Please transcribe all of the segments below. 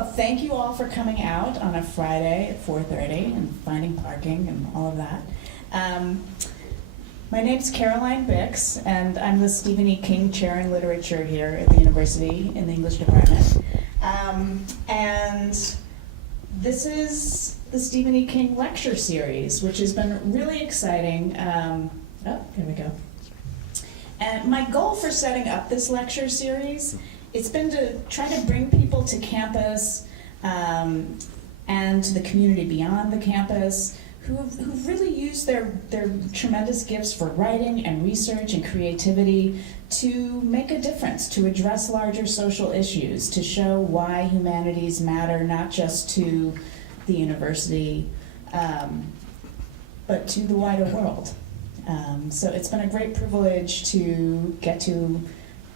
Thank you all for coming out on a Friday at 4:30 and finding parking and all of that. My name's Caroline Bix, and I'm the Stephen E. King Chair in Literature here at the University in the English department. And this is the Stephen E. King Lecture Series, which has been really exciting. Here we go. And my goal for setting up this lecture series, it's been to try to bring people to campus and to the community beyond the campus who've really used their tremendous gifts for writing and research and creativity to make a difference, to address larger social issues, to show why humanities matter not just to the university, but to the wider world. So it's been a great privilege to get to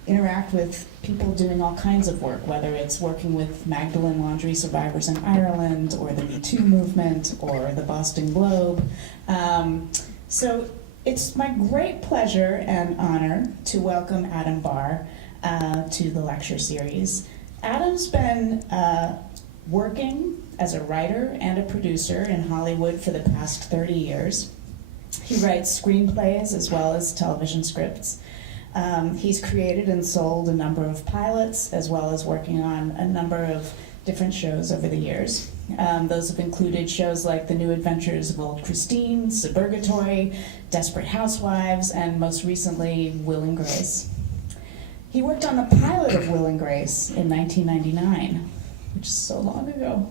interact with people doing all kinds of work, whether it's working with Magdalene laundry survivors in Ireland, or the Me Too movement, or the Boston Globe. So it's my great pleasure and honor to welcome Adam Barr to the lecture series. Adam's been working as a writer and a producer in Hollywood for the past 30 years. He writes screenplays as well as television scripts. He's created and sold a number of pilots, as well as working on a number of different shows over the years. Those have included shows like The New Adventures of Old Christine, Suburgatory, Desperate Housewives, and most recently, Will and Grace. He worked on the pilot of Will and Grace in 1999, which is so long ago.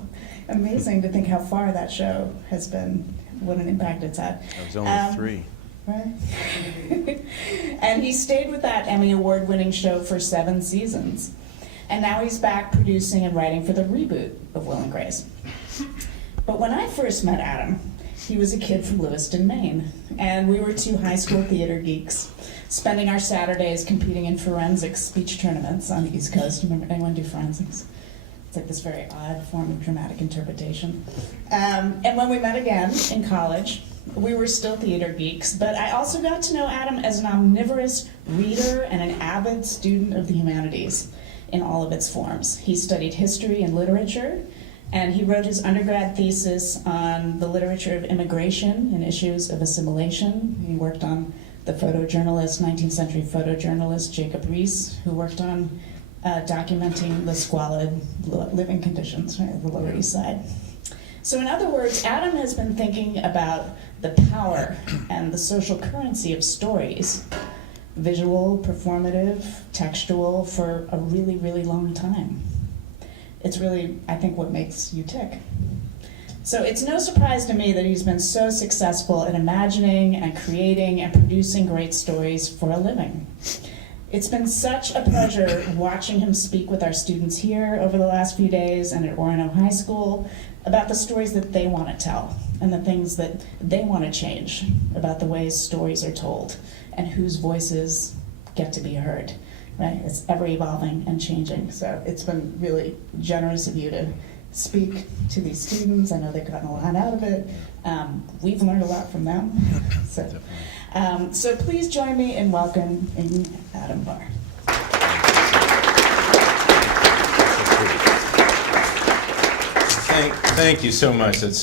Amazing to think how far that show has been, what an impact it's had. I was only 3. Right. And he stayed with that Emmy Award winning show for 7 seasons. And now he's back producing and writing for the reboot of Will and Grace. But when I first met Adam, he was a kid from Lewiston, Maine. And we were 2 high school theater geeks, spending our Saturdays competing in forensics speech tournaments on the East Coast. Remember anyone do forensics? It's like this very odd form of dramatic interpretation. And when we met again in college, we were still theater geeks, but I also got to know Adam as an omnivorous reader and an avid student of the humanities in all of its forms. He studied history and literature, and he wrote his undergrad thesis on the literature of immigration and issues of assimilation. He worked on the 19th century photojournalist Jacob Riis, who worked on documenting the squalid living conditions, right, of the Lower East Side. So in other words, Adam has been thinking about the power and the social currency of stories, visual, performative, textual, for a really, really long time. It's really, I think, what makes you tick. So it's no surprise to me that he's been so successful in imagining and creating and producing great stories for a living. It's been such a pleasure watching him speak with our students here over the last few days and at Orono High School about the stories that they want to tell and the things that they want to change about the ways stories are told and whose voices get to be heard, right? It's ever evolving and changing. So it's been really generous of you to speak to these students. I know they've gotten a lot out of it. We've learned a lot from them. So please join me in welcoming Adam Barr. Thank you so much. That's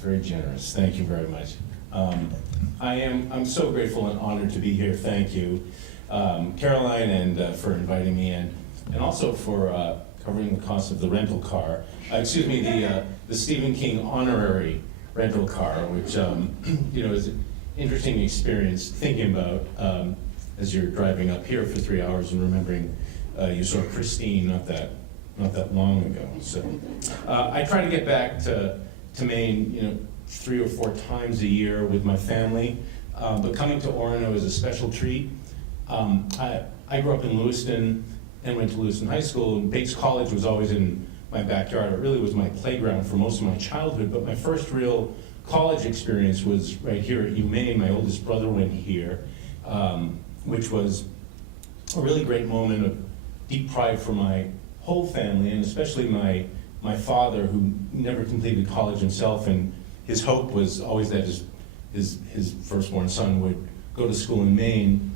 very generous. Thank you very much. I'm so grateful and honored to be here. Thank you, Caroline, and for inviting me in, and also for covering the cost of the rental car. The Stephen King honorary rental car, which is an interesting experience thinking about as you're driving up here for 3 hours and remembering you saw Christine not that long ago. So I try to get back to Maine, 3 or 4 times a year with my family, but coming to Orono is a special treat. I grew up in Lewiston and went to Lewiston High School, and Bates College was always in my backyard. It really was my playground for most of my childhood, but my first real college experience was right here at Maine. My oldest brother went here, which was a really great moment of deep pride for my whole family, and especially my father, who never completed college himself, and his hope was always that his firstborn son would go to school in Maine,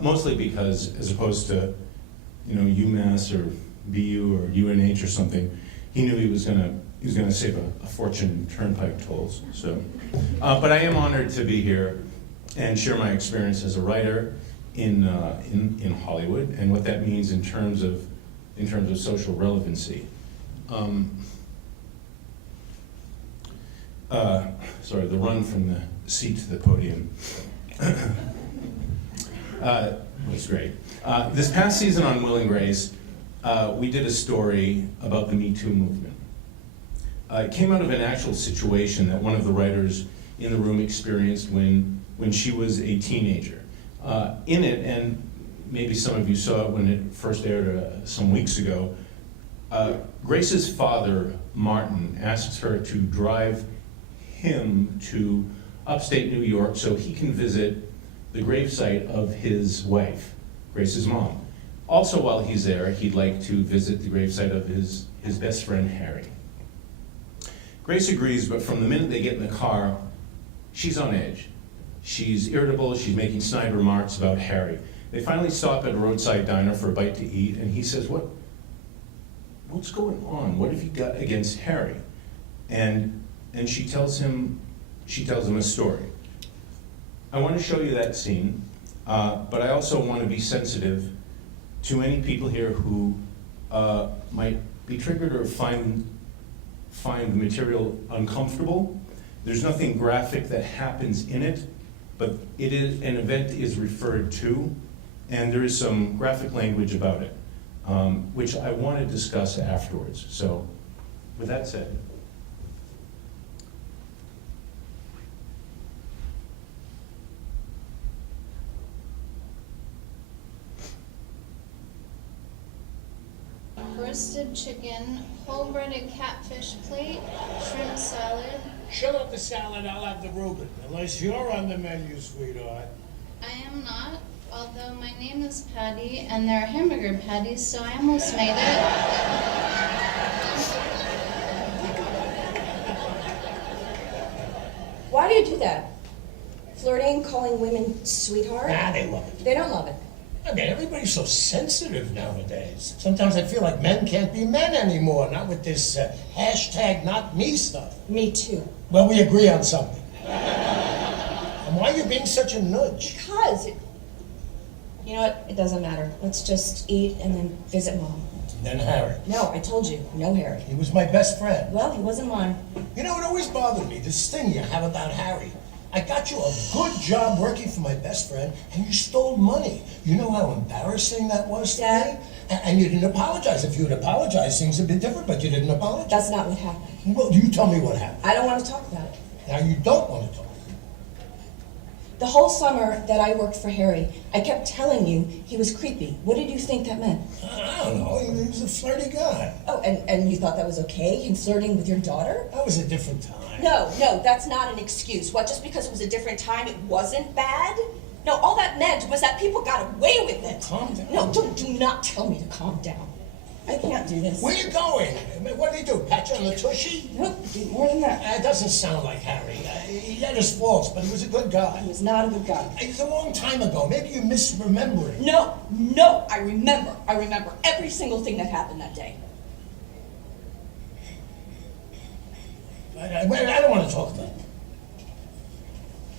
mostly because, as opposed to UMass or BU or UNH or something, he knew he was gonna save a fortune in turnpike tolls. So, but I am honored to be here and share my experience as a writer in Hollywood and what that means in terms of social relevancy. Sorry, the run from the seat to the podium was great. This past season on Will and Grace, we did a story about the Me Too movement. It came out of an actual situation that one of the writers in the room experienced when she was a teenager. In it, and maybe some of you saw it when it first aired some weeks ago, Grace's father, Martin, asks her to drive him to upstate New York so he can visit the gravesite of his wife, Grace's mom. Also, while he's there, he'd like to visit the gravesite of his best friend, Harry. Grace agrees, but from the minute they get in the car, she's on edge. She's irritable, she's making snide remarks about Harry. They finally stop at a roadside diner for a bite to eat, and he says, what's going on? What have you got against Harry? And she tells him a story. I want to show you that scene, but I also want to be sensitive to any people here who might be triggered or find the material uncomfortable. There's nothing graphic that happens in it, but an event is referred to, and there is some graphic language about it, which I want to discuss afterwards. So, with that said. Roasted chicken, whole breaded catfish plate, shrimp salad. Shut up the salad, I'll have the Reuben. Unless you're on the menu, sweetheart. I am not, although my name is Patty and there are hamburger patties, so I almost made it. Why do you do that? Flirting, calling women sweetheart? Nah, they love it. They don't love it. I mean, everybody's so sensitive nowadays. Sometimes I feel like men can't be men anymore, not with this hashtag not me stuff. Me too. Well, we agree on something. And why are you being such a nudge? Because, you know what, it doesn't matter. Let's just eat and then visit Mom. Then Harry. No, I told you, no Harry. He was my best friend. Well, he wasn't mine. You know, it always bothered me, this thing you have about Harry. I got you a good job working for my best friend, and you stole money. You know how embarrassing that was to Dad? me? And you didn't apologize. If you had apologized, things would be different, but you didn't apologize. That's not what happened. Well, you tell me what happened. I don't want to talk about it. Now, you don't want to talk. The whole summer that I worked for Harry, I kept telling you he was creepy. What did you think that meant? I don't know. He was a flirty guy. Oh, and you thought that was okay, him flirting with your daughter? That was a different time. No, that's not an excuse. What, just because it was a different time, it wasn't bad? No, all that meant was that people got away with it. Calm down. No, do not tell me to calm down. I can't do this. Where you going? What did he do? Pat you on the tushy? Nope, do more than that. It doesn't sound like Harry. He had his faults, but he was a good guy. He was not a good guy. It's a long time ago. Maybe you're misremembering. No, I remember. I remember every single thing that happened that day. I don't want to talk about it.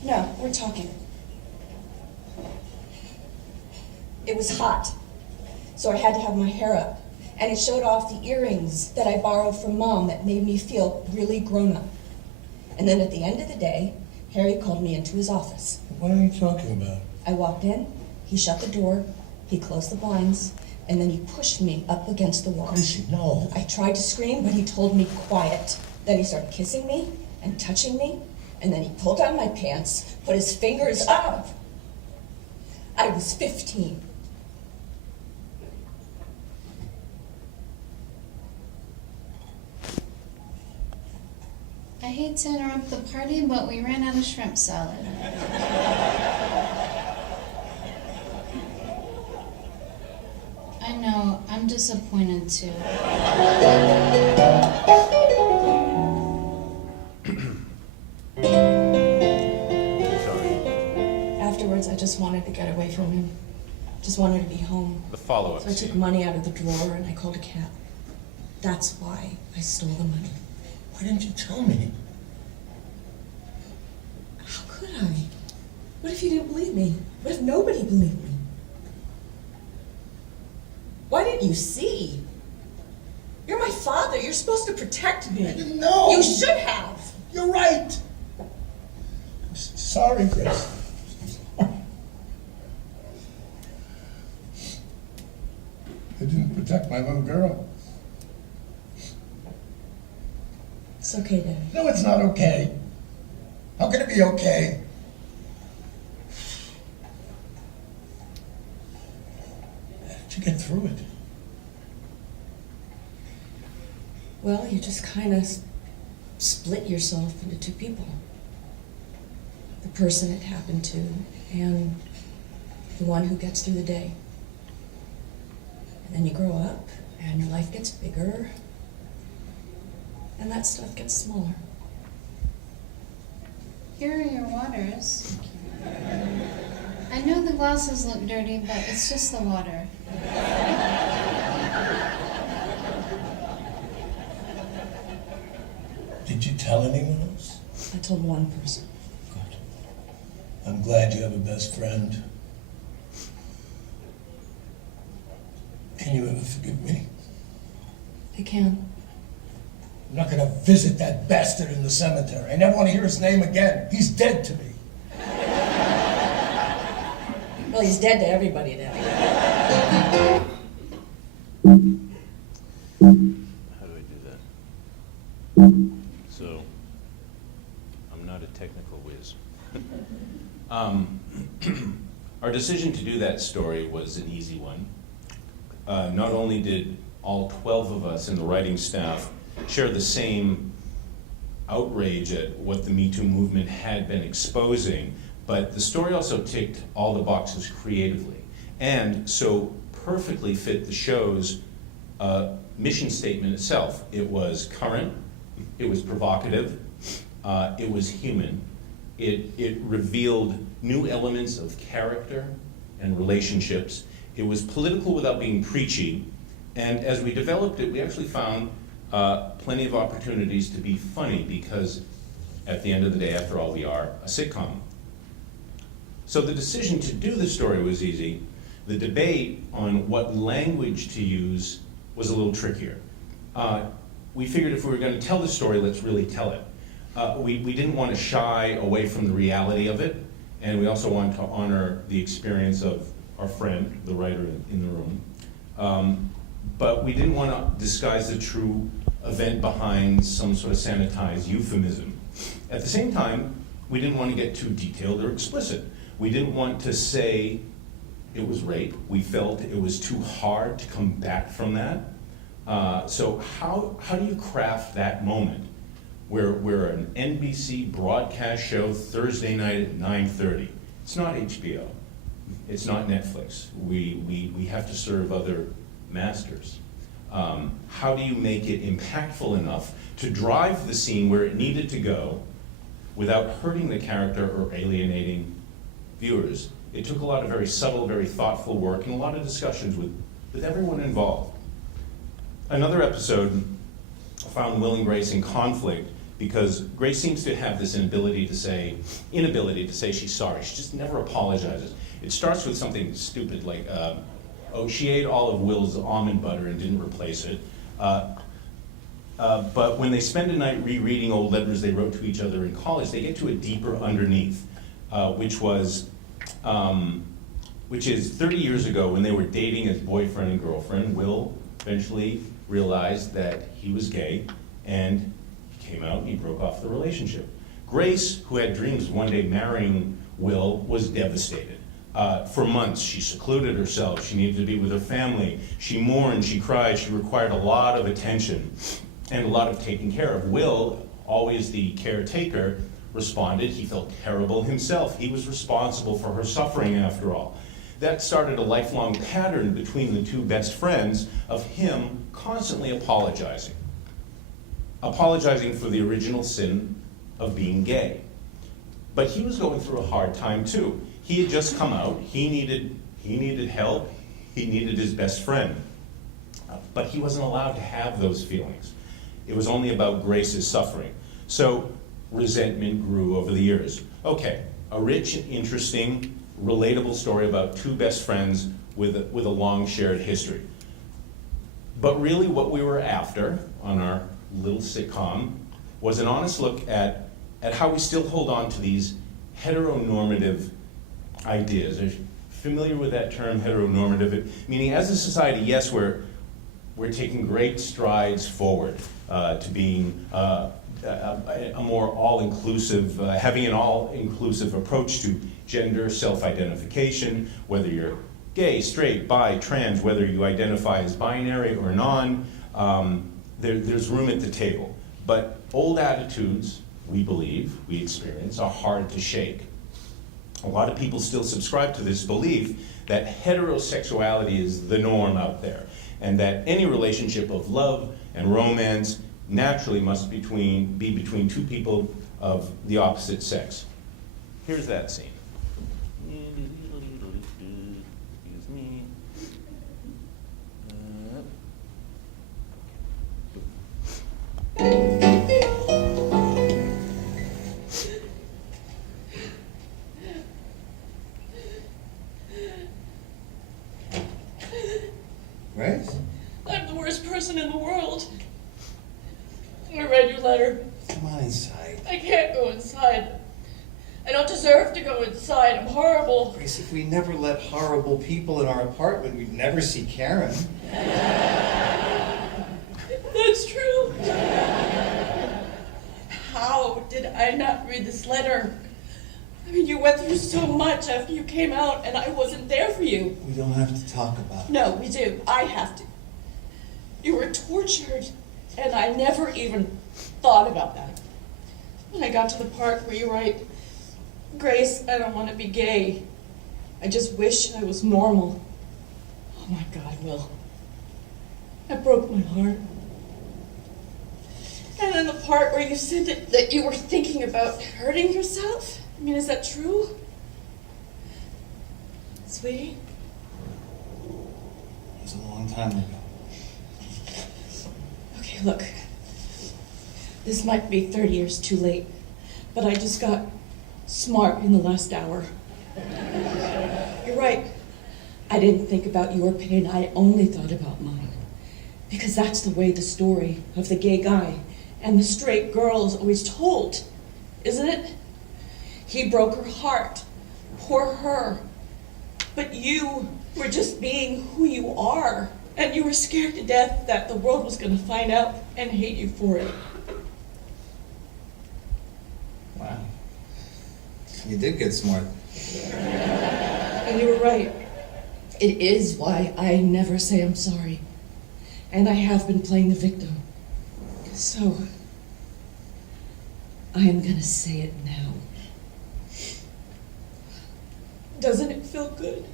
No, we're talking. It was hot, so I had to have my hair up. And it showed off the earrings that I borrowed from Mom that made me feel really grown up. And then at the end of the day, Harry called me into his office. What are you talking about? I walked in, he shut the door, he closed the blinds, and then he pushed me up against the wall. Gracie, no. I tried to scream, but he told me quiet. Then he started kissing me and touching me, and then he pulled down my pants, put his fingers up. I was 15. I hate to interrupt the party, but we ran out of shrimp salad. I know, I'm disappointed too. Afterwards, I just wanted to get away from him. just wanted to be home. The follow-up So I took scene. money out of the drawer and I called a cab. That's why I stole the money. Why didn't you tell me? How could I? What if you didn't believe me? What if nobody believed me? Why didn't you see? You're my father. You're supposed to protect me. I didn't know. You should have. You're right. Sorry, Grace. I didn't protect my little girl. It's okay, Daddy. No, it's not okay. How can it be okay? How did you get through it? Well, you just kind of split yourself into two people. The person it happened to and the one who gets through the day. And then you grow up and your life gets bigger and that stuff gets smaller. Here are your waters. I know the glasses look dirty, but it's just the water. Did you tell anyone else? I told one person. Good. I'm glad you have a best friend. Can you ever forgive me? I can. I'm not gonna visit that bastard in the cemetery. I never want to hear his name again. He's dead to me. Well, he's dead to everybody now. How do I do that? So, I'm not a technical whiz. Our decision to do that story was an easy one. Not only did all 12 of us in the writing staff share the same outrage at what the Me Too movement had been exposing, but the story also ticked all the boxes creatively, and so perfectly fit the show's mission statement itself. It was current, it was provocative, it was human, it revealed new elements of character and relationships, it was political without being preachy, and as we developed it, we actually found plenty of opportunities to be funny, because at the end of the day, after all, we are a sitcom. So the decision to do the story was easy. The debate on what language to use was a little trickier. We figured if we were going to tell the story, let's really tell it. We didn't want to shy away from the reality of it, and we also wanted to honor the experience of our friend, the writer in the room. But we didn't want to disguise the true event behind some sort of sanitized euphemism. At the same time, we didn't want to get too detailed or explicit. We didn't want to say it was rape. We felt it was too hard to come back from that. So how do you craft that moment where we're an NBC broadcast show Thursday night at 9:30? It's not HBO. It's not Netflix. We have to serve other masters. How do you make it impactful enough to drive the scene where it needed to go without hurting the character or alienating viewers? It took a lot of very subtle, very thoughtful work and a lot of discussions with everyone involved. Another episode found Will and Grace in conflict because Grace seems to have this inability to say she's sorry. She just never apologizes. It starts with something stupid like, she ate all of Will's almond butter and didn't replace it. But when they spend a night rereading old letters they wrote to each other in college, they get to a deeper underneath, which is 30 years ago when they were dating as boyfriend and girlfriend. Will eventually realized that he was gay, and he came out and he broke off the relationship. Grace, who had dreams of one day marrying Will, was devastated. For months, she secluded herself. She needed to be with her family. She mourned, she cried, she required a lot of attention and a lot of taking care of. Will, always the caretaker, responded. He felt terrible himself. He was responsible for her suffering after all. That started a lifelong pattern between the two best friends of him constantly apologizing. Apologizing for the original sin of being gay. But he was going through a hard time too. He had just come out. He needed He needed help. He needed his best friend. But he wasn't allowed to have those feelings. It was only about Grace's suffering. So resentment grew over the years. Okay, a rich, interesting, relatable story about two best friends with a long shared history. But really what we were after on our little sitcom was an honest look at how we still hold on to these heteronormative ideas. Are you familiar with that term, heteronormative? Meaning, as a society, yes, we're taking great strides forward to being a more all-inclusive, having an all-inclusive approach to gender self-identification, whether you're gay, straight, bi, trans, whether you identify as binary or non, there's room at the table. But old attitudes, we believe, we experience, are hard to shake. A lot of people still subscribe to this belief that heterosexuality is the norm out there, and that any relationship of love and romance naturally must be between two people of the opposite sex. Here's that scene. Excuse me. Grace? I'm the worst person in the world. I read your letter. Come on inside. I can't go inside. I don't deserve to go inside. I'm horrible. Grace, if we never let horrible people in our apartment, we'd never see Karen. That's true. How did I not read this letter? I mean, you went through so much after you came out, and I wasn't there for you. We don't have to talk about it. No, we do. I have to. You were tortured, and I never even thought about that. When I got to the part where you write, Grace, I don't want to be gay. I just wish I was normal. Oh my God, Will. That broke my heart. And then the part where you said that you were thinking about hurting yourself? I mean, is that true? Sweetie? It was a long time ago. Okay, look. This might be 30 years too late, but I just got smart in the last hour. You're right. I didn't think about your pain, I only thought about mine. Because that's the way the story of the gay guy and the straight girl is always told, isn't it? He broke her heart. Poor her. But you were just being who you are, and you were scared to death that the world was going to find out and hate you for it. Wow. You did get smart. And you were right. It is why I never say I'm sorry. And I have been playing the victim. So, I am gonna say it now. Doesn't it feel good?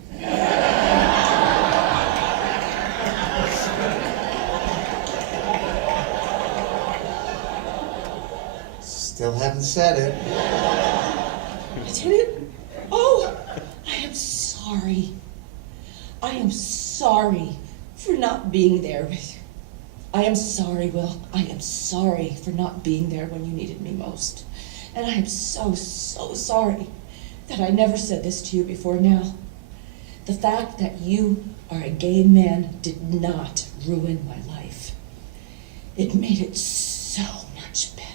Still haven't said it. I did it? Oh, I am sorry. I am sorry for not being there. I am sorry, Will. I am sorry for not being there when you needed me most. And I am so, so sorry that I never said this to you before now. The fact that you are a gay man did not ruin my life. It made it so much better.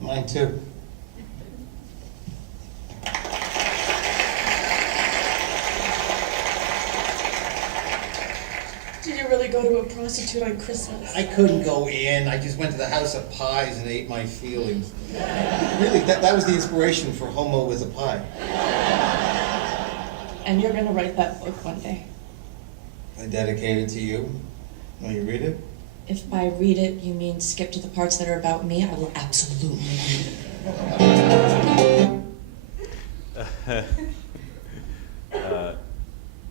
Mine too. Did you really go to a prostitute on Christmas? I couldn't go in. I just went to the House of Pies and ate my feelings. Really, that was the inspiration for Homo with a Pie. And you're gonna write that book one day. I dedicate it to you. Will you read it? If by read it you mean skip to the parts that are about me, I will absolutely read it.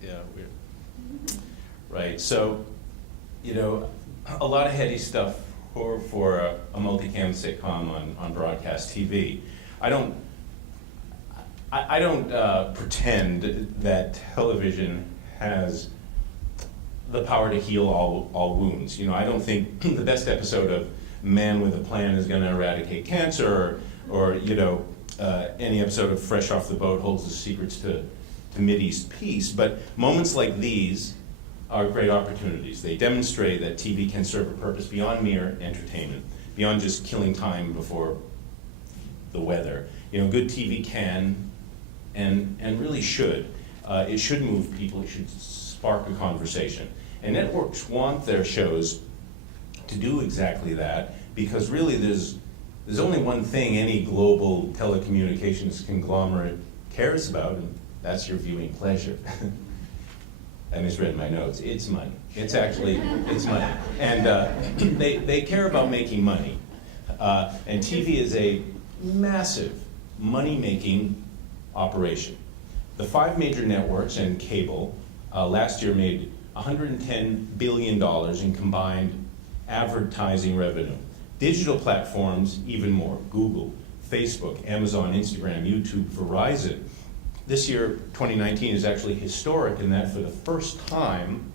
Yeah, weird. Right, so, you know, a lot of heady stuff for a multicam sitcom on broadcast TV. I don't pretend that television has the power to heal all wounds. You know, I don't think the best episode of Man with a Plan is going to eradicate cancer, or you know, any episode of Fresh Off the Boat holds the secrets to Mideast peace. But moments like these are great opportunities. They demonstrate that TV can serve a purpose beyond mere entertainment, beyond just killing time before the weather. You know, good TV can and really should. It should move people. It should spark a conversation. And networks want their shows to do exactly that, because really there's only one thing any global telecommunications conglomerate cares about, and that's your viewing pleasure. I misread my notes. It's money. It's money. And they care about making money. And TV is a massive money-making operation. The 5 major networks and cable last year made $110 billion in combined advertising revenue. Digital platforms, even more. Google, Facebook, Amazon, Instagram, YouTube, Verizon. This year, 2019, is actually historic in that for the first time,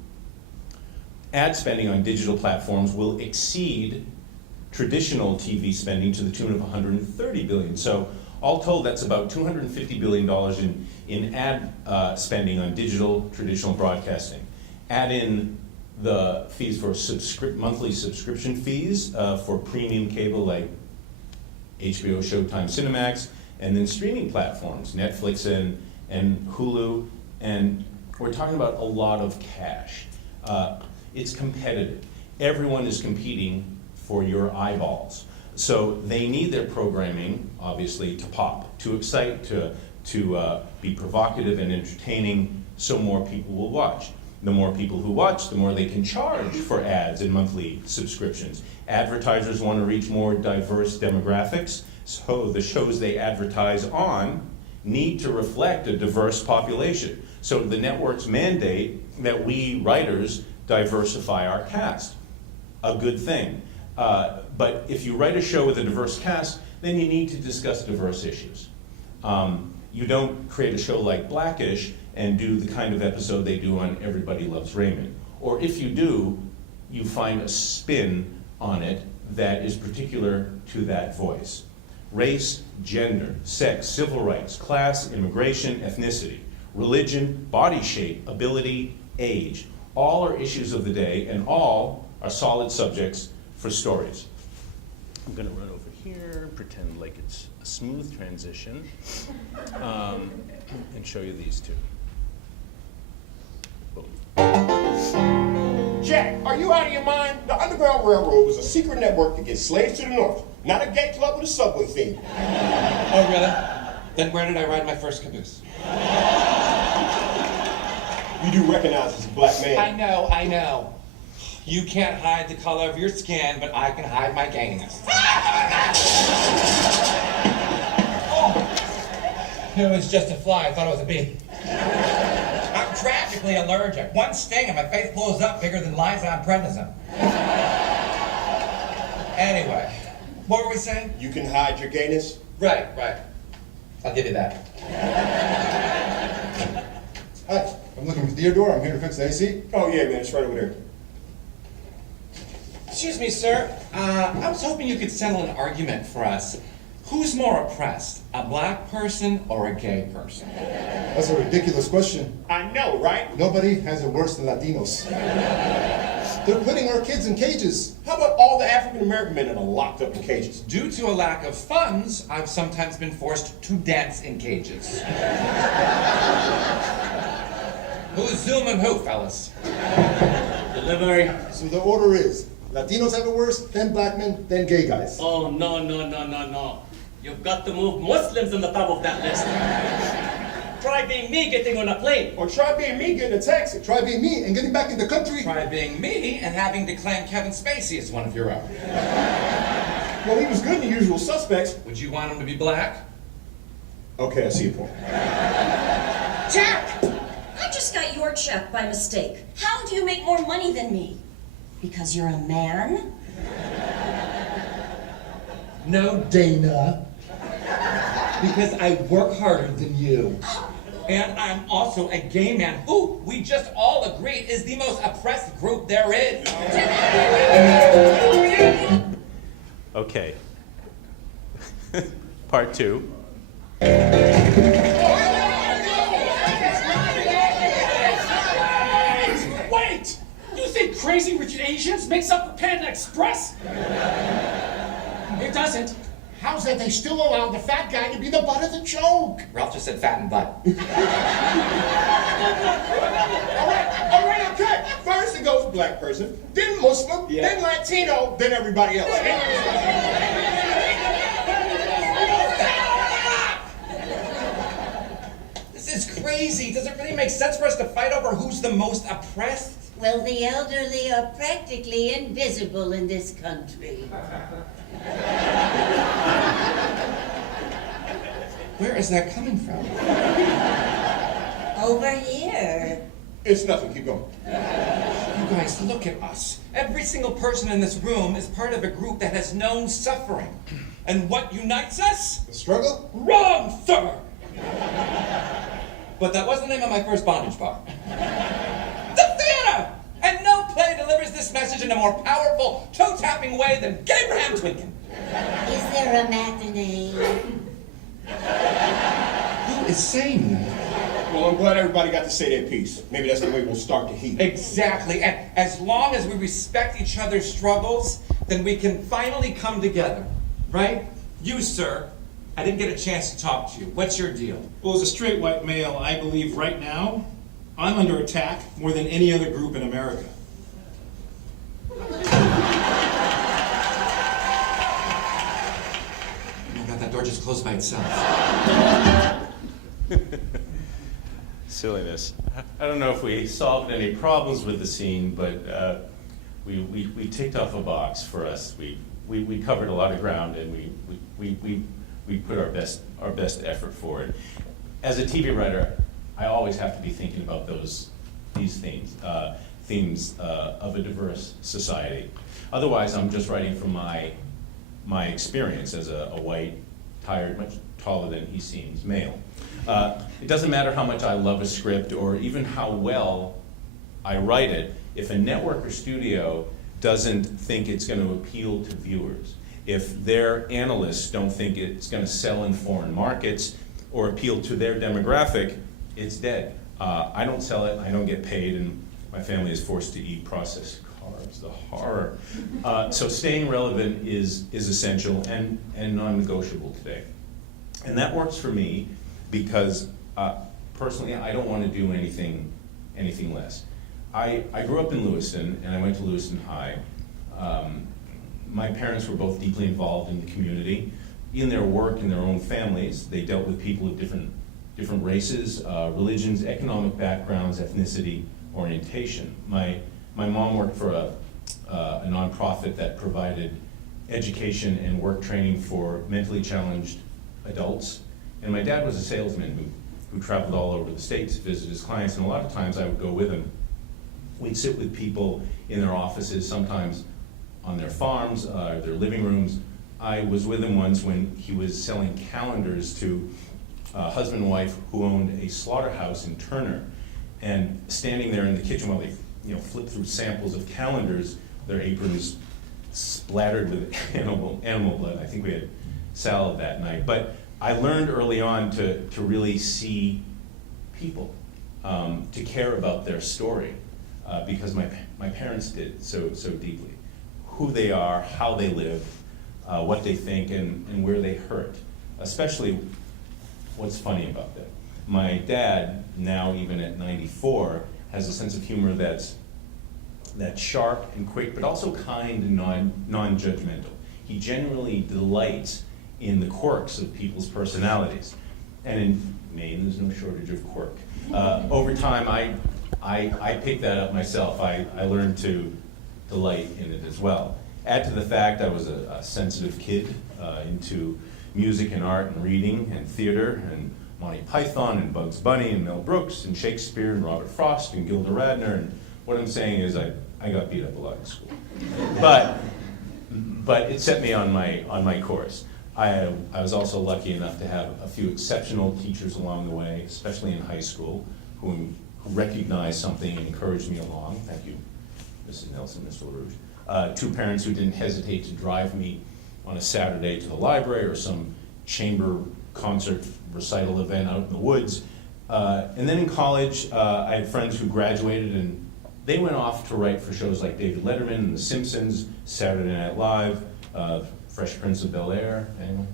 ad spending on digital platforms will exceed traditional TV spending to the tune of $130 billion. So all told, that's about $250 billion in ad spending on digital traditional broadcasting. Add in the fees for monthly subscription fees for premium cable like HBO, Showtime, Cinemax, and then streaming platforms, Netflix and Hulu, and we're talking about a lot of cash. It's competitive. Everyone is competing for your eyeballs. So they need their programming, obviously, to pop, to excite, to be provocative and entertaining, so more people will watch. The more people who watch, the more they can charge for ads and monthly subscriptions. Advertisers want to reach more diverse demographics, so the shows they advertise on need to reflect a diverse population. So the networks mandate that we writers diversify our cast. A good thing. But if you write a show with a diverse cast, then you need to discuss diverse issues. You don't create a show like Blackish and do the kind of episode they do on Everybody Loves Raymond. Or if you do, you find a spin on it that is particular to that voice. Race, gender, sex, civil rights, class, immigration, ethnicity, religion, body shape, ability, age. All are issues of the day, and all are solid subjects for stories. I'm going to run over here, pretend like it's a smooth transition, and show you these two. Boom. Jack, are you out of your mind? The Underground Railroad was a secret network to get slaves to the north, not a gay club with a subway theme. Oh, really? Then where did I ride my first caboose? You do recognize this black man. I know. You can't hide the color of your skin, but I can hide my gayness. It was just a fly. I thought it was a bee. I'm tragically allergic. One sting and my face blows up bigger than Liza on prednisone. Anyway, what were we saying? You can hide your gayness? Right. I'll give you that. Hi, I'm looking for Theodore. I'm here to fix the AC. Oh yeah, man, it's right over there. Excuse me, sir. I was hoping you could settle an argument for us. Who's more oppressed, a black person or a gay person? That's a ridiculous question. I know, right? Nobody has it worse than Latinos. They're putting our kids in cages. How about all the African American men that are locked up in cages? Due to a lack of funds, I've sometimes been forced to dance in cages. Who's zooming who, fellas? Delivery. So the order is, Latinos have it worse, then black men, then gay guys. Oh, no. You've got to move Muslims on the top of that list. Try being me getting on a plane. Or try being me getting a taxi. Try being me and getting back in the country. Try being me and having to claim Kevin Spacey as one of your own. Well, he was good in The Usual Suspects. Would you want him to be black? Okay, I see your point. Jack! I just got your check by mistake. How do you make more money than me? Because you're a man? No, Dana. Because I work harder than you. And I'm also a gay man who we just all agreed is the most oppressed group there is. Okay. Part 2. Wait! You think Crazy Rich Asians makes up for Panda Express? It doesn't. How's that they still allow the fat guy to be the butt of the joke? Ralph just said fat and butt. All right, okay. First it goes black person, then Muslim, then Latino, then everybody else. This is crazy. Does it really make sense for us to fight over who's the most oppressed? Well, the elderly are practically invisible in this country. Where is that coming from? Over here. It's nothing, keep going. You guys, look at us. Every single person in this room is part of a group that has known suffering. And what unites us? The struggle? Wrong, sir! But that was the name of my first bondage bar. The theater! And no play delivers this message in a more powerful, toe-tapping way than Gabraham Twinken. Is there a matinee? Who is saying that? Well, I'm glad everybody got to say their piece. Maybe that's the way we'll start the heat. Exactly. And as long as we respect each other's struggles, then we can finally come together. Right? You, sir, I didn't get a chance to talk to you. What's your deal? Well, as a straight white male, I believe right now, I'm under attack more than any other group in America. Oh my God, that door just closed by itself. Silliness. I don't know if we solved any problems with the scene, but we ticked off a box for us. We covered a lot of ground, and we put our best effort forward. As a TV writer, I always have to be thinking about these themes of a diverse society. Otherwise, I'm just writing from my experience as a white, tired, much taller than he seems male. It doesn't matter how much I love a script or even how well I write it, if a network or studio doesn't think it's going to appeal to viewers, if their analysts don't think it's going to sell in foreign markets or appeal to their demographic, it's dead. I don't sell it, I don't get paid, and my family is forced to eat processed carbs, the horror. So staying relevant is essential and non-negotiable today. And that works for me because personally I don't want to do anything less. I grew up in Lewiston and I went to Lewiston High. My parents were both deeply involved in the community. In their work, in their own families, they dealt with people of different races, religions, economic backgrounds, ethnicity, orientation. My mom worked for a nonprofit that provided education and work training for mentally challenged adults. And my dad was a salesman who traveled all over the States to visit his clients, and a lot of times I would go with him. We'd sit with people in their offices, sometimes on their farms, their living rooms. I was with him once when he was selling calendars to a husband and wife who owned a slaughterhouse in Turner. And standing there in the kitchen while they flipped through samples of calendars, their aprons splattered with animal blood. I think we had salad that night. But I learned early on to really see people, to care about their story, because my parents did so deeply. Who they are, how they live, what they think, and where they hurt. Especially what's funny about that. My dad, now even at 94, has a sense of humor that's sharp and quick, but also kind and non-judgmental. He genuinely delights in the quirks of people's personalities. And in Maine, there's no shortage of quirk. Over time, I picked that up myself. I learned to delight in it as well. Add to the fact I was a sensitive kid, into music and art and reading and theater and Monty Python and Bugs Bunny and Mel Brooks and Shakespeare and Robert Frost and Gilda Radner. And what I'm saying is I got beat up a lot in school. But it set me on my course. I was also lucky enough to have a few exceptional teachers along the way, especially in high school, who recognized something and encouraged me along. Thank you, Mrs. Nelson, Mr. LaRouche. 2 parents who didn't hesitate to drive me on a Saturday to the library or some chamber concert recital event out in the woods. And then in college, I had friends who graduated and they went off to write for shows like David Letterman and The Simpsons, Saturday Night Live, Fresh Prince of Bel-Air. Anyone?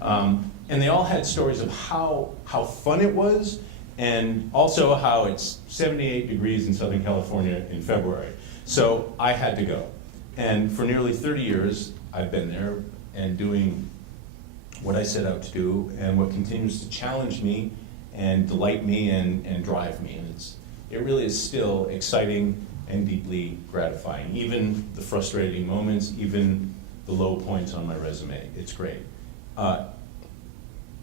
Okay. And they all had stories of how fun it was, and also how it's 78 degrees in Southern California in February. So I had to go. And for nearly 30 years, I've been there and doing what I set out to do and what continues to challenge me and delight me and drive me. And it really is still exciting and deeply gratifying. Even the frustrating moments, even the low points on my resume, it's great.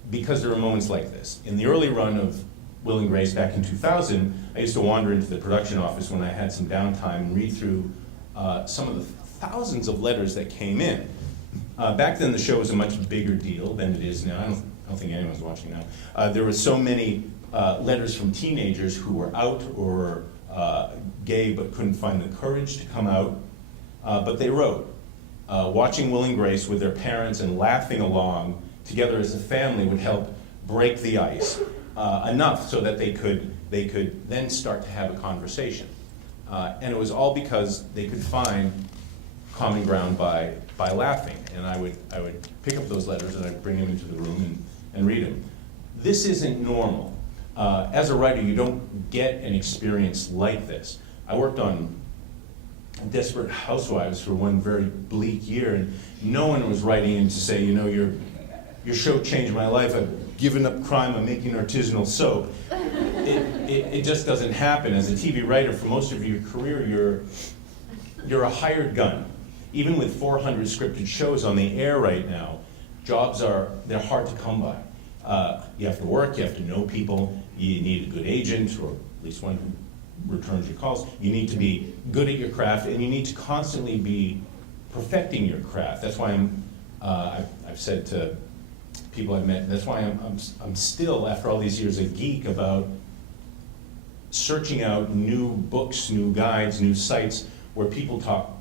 Because there are moments like this. In the early run of Will and Grace back in 2000, I used to wander into the production office when I had some downtime and read through some of the thousands of letters that came in. Back then the show was a much bigger deal than it is now. I don't think anyone's watching now. There were so many letters from teenagers who were out or gay but couldn't find the courage to come out, but they wrote. Watching Will and Grace with their parents and laughing along together as a family would help break the ice enough so that they could then start to have a conversation. And it was all because they could find common ground by laughing. And I would pick up those letters and I'd bring them into the room and read them. This isn't normal. As a writer, you don't get an experience like this. I worked on Desperate Housewives for one very bleak year, and no one was writing in to say, you know, your show changed my life. I've given up crime. I'm making artisanal soap. It just doesn't happen. As a TV writer, for most of your career, you're a hired gun. Even with 400 scripted shows on the air right now, they're hard to come by. You have to work. You have to know people. You need a good agent, or at least one who returns your calls. You need to be good at your craft, and you need to constantly be perfecting your craft. That's why I've said to people I've met, that's why I'm still, after all these years, a geek about searching out new books, new guides, new sites where people talk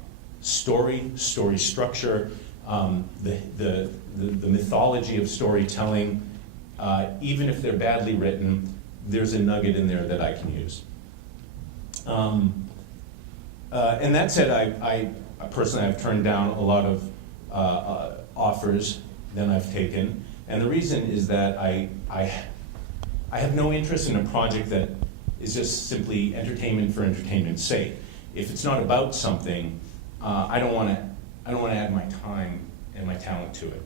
story structure, the mythology of storytelling. Even if they're badly written, there's a nugget in there that I can use. And that said, I personally have turned down a lot of offers that I've taken, and the reason is that I have no interest in a project that is just simply entertainment for entertainment's sake. If it's not about something, I don't want to add my time and my talent to it.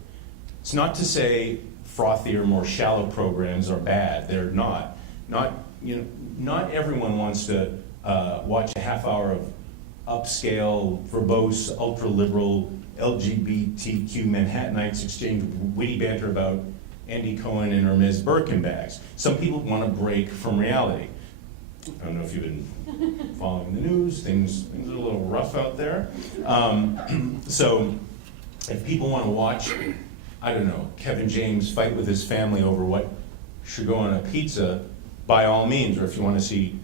It's not to say frothier, more shallow programs are bad. They're not. Not everyone wants to watch a half hour of upscale, verbose, ultra-liberal, LGBTQ Manhattanites exchange witty banter about Andy Cohen and Hermes Birkin bags. Some people want to break from reality. I don't know if you've been following the news. Things are a little rough out there. So if people want to watch, I don't know, Kevin James fight with his family over what should go on a pizza, by all means. Or if you want to see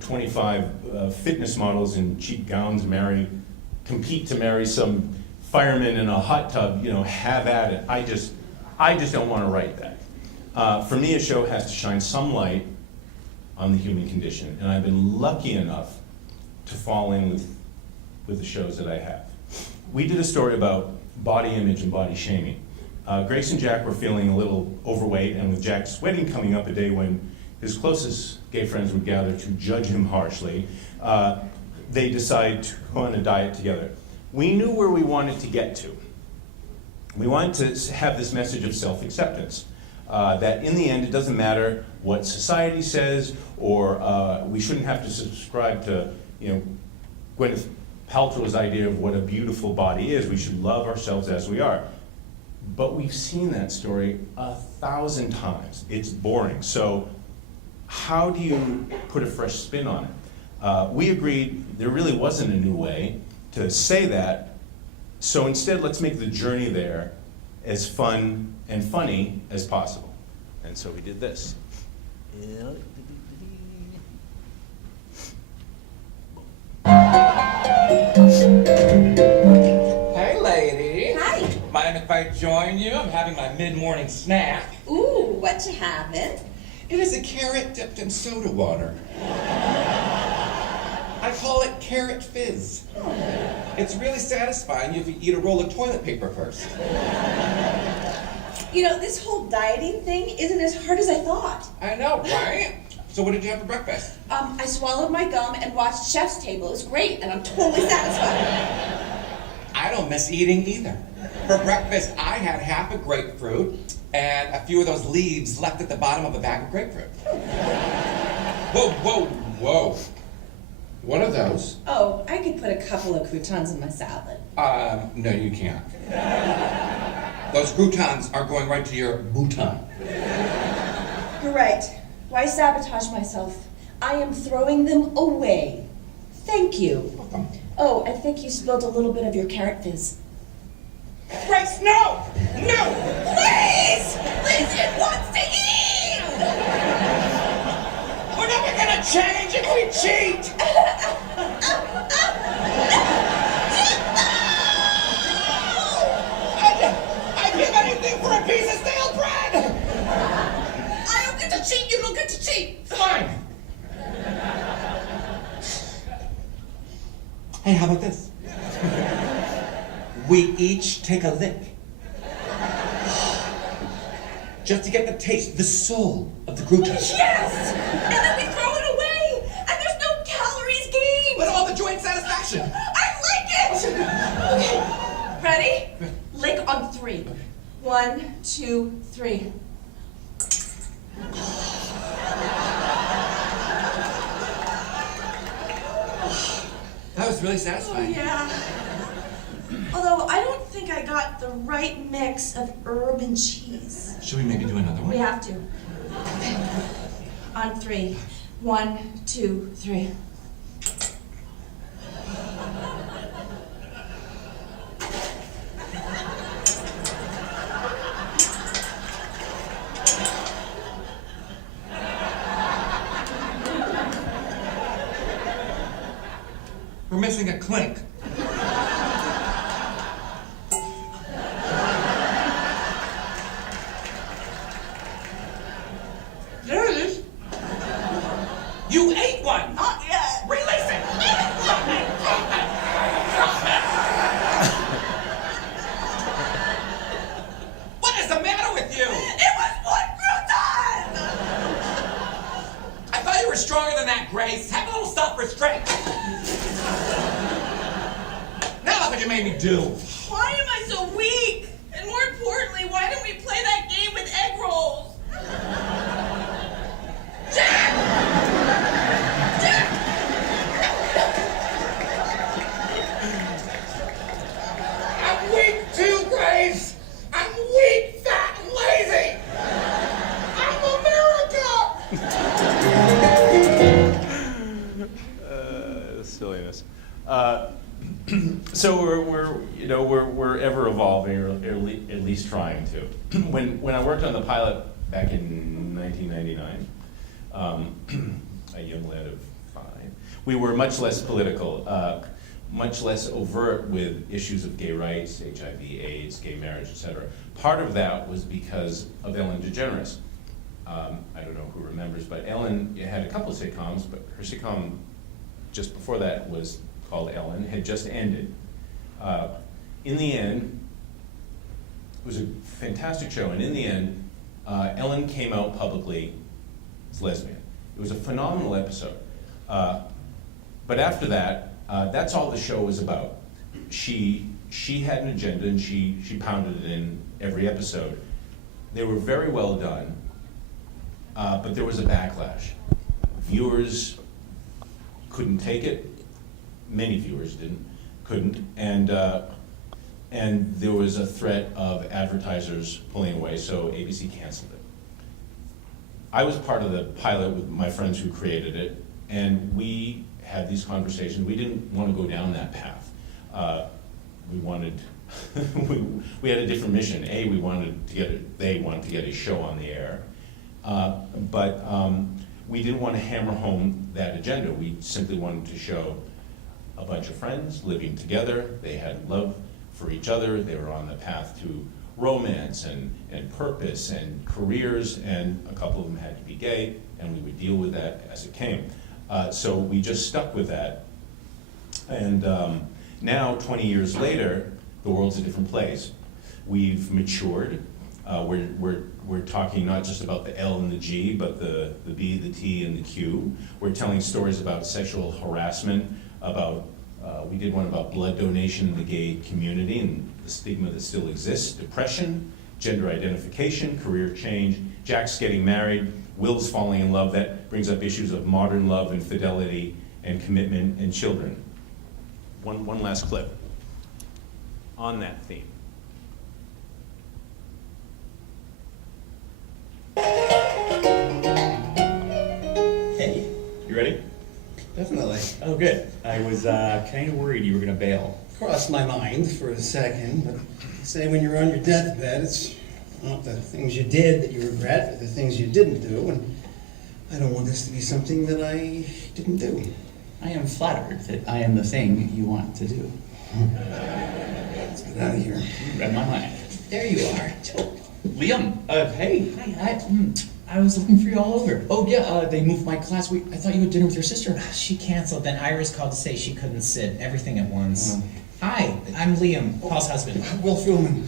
25 fitness models in cheap gowns compete to marry some fireman in a hot tub, have at it. I just don't want to write that. For me, a show has to shine some light on the human condition, and I've been lucky enough to fall in with the shows that I have. We did a story about body image and body shaming. Grace and Jack were feeling a little overweight, and with Jack's wedding coming up, a day when his closest gay friends would gather to judge him harshly, they decided to go on a diet together. We knew where we wanted to get to. We wanted to have this message of self-acceptance, that in the end it doesn't matter what society says, or we shouldn't have to subscribe to Gwyneth Paltrow's idea of what a beautiful body is. We should love ourselves as we are. But we've seen that story 1,000 times. It's boring. So how do you put a fresh spin on it? We agreed there really wasn't a new way to say that, so instead let's make the journey there as fun and funny as possible. And so we did this. Hey, lady. Hi. Mind if I join you? I'm having my mid-morning snack. Ooh, what you having? It is a carrot dipped in soda water. I call it carrot fizz. It's really satisfying if you eat a roll of toilet paper first. You know, this whole dieting thing isn't as hard as I thought. I know, right? So what did you have for breakfast? I swallowed my gum and watched Chef's Table. It was great, and I'm totally satisfied. I don't miss eating either. For breakfast, I had half a grapefruit and a few of those leaves left at the bottom of a bag of grapefruit. Whoa, whoa, whoa. What are those? Oh, I could put a couple of croutons in my salad. No, you can't. Those croutons are going right to your bouton. You're right. Why sabotage myself? I am throwing them away. Thank you. Welcome. Oh, I think you spilled a little bit of your carrot fizz. Grace, no! No! Please! Lizzie wants to eat! We're never gonna change if we cheat! I'd give anything for a piece of stale bread! I don't get to cheat, you don't get to cheat! Fine! Hey, how about this? We each take a lick. Just to get the taste, the soul of the crouton. Yes! And then we throw it away! And there's no calories gained! But all the joint satisfaction! I like it! Okay, ready? Lick on 3. 1, 2, 3. That was really satisfying. Yeah. Although I don't think I got the right mix of herb and cheese. Should we maybe do another one? We have to. On 3. 1, 2, 3. We're missing a clink. There it is. You ate one! Not yet! Release it! What is the matter with you? It was 1 crouton! I thought you were stronger than that, Grace. Have a little self-restraint. Now look what you made me do. Why am I so weak? And more importantly, why don't we play that game with egg rolls? Jack! Jack! I'm weak too, Grace. I'm weak, fat, and lazy. I'm America. Silliness. So we're ever evolving, or at least trying to. When I worked on the pilot back in 1999, a young lad of 5, we were much less political, much less overt with issues of gay rights, HIV/AIDS, gay marriage, etc. Part of that was because of Ellen DeGeneres. I don't know who remembers, but Ellen had a couple of sitcoms, but her sitcom just before that was called Ellen, had just ended. In the end, it was a fantastic show, and in the end, Ellen came out publicly as lesbian. It was a phenomenal episode. But after that, that's all the show was about. She had an agenda, and she pounded it in every episode. They were very well done, but there was a backlash. Viewers couldn't take it. Many viewers couldn't, and there was a threat of advertisers pulling away, so ABC canceled it. I was part of the pilot with my friends who created it, and we had these conversations. We didn't want to go down that path. we wanted, we had a different mission. A, they wanted to get a show on the air. But we didn't want to hammer home that agenda. We simply wanted to show a bunch of friends living together. They had love for each other. They were on the path to romance and purpose and careers, and a couple of them had to be gay, and we would deal with that as it came. So we just stuck with that. And now, 20 years later, the world's a different place. We've matured. We're talking not just about the L and the G, but the B, the T, and the Q. We're telling stories about sexual harassment, about, we did one about blood donation in the gay community and the stigma that still exists, depression, gender identification, career change, Jack's getting married, Will's falling in love. That brings up issues of modern love and fidelity and commitment and children. One last clip on that theme. Hey, you ready? Definitely. Oh, good. I was kind of worried you were going to bail. Crossed my mind for a second, but say when you're on your deathbed, it's not the things you did that you regret, but the things you didn't do, and I don't want this to be something that I didn't do. I am flattered that I am the thing you want to do. Let's get out of here. You read my mind. There you are. Liam, hey. Hi. I was looking for you all over. Oh, yeah, they moved my class. I thought you had dinner with your sister. She canceled, then Iris called to say she couldn't sit. Everything at once. Hi, I'm Liam, Paul's husband. Will Fuhlman.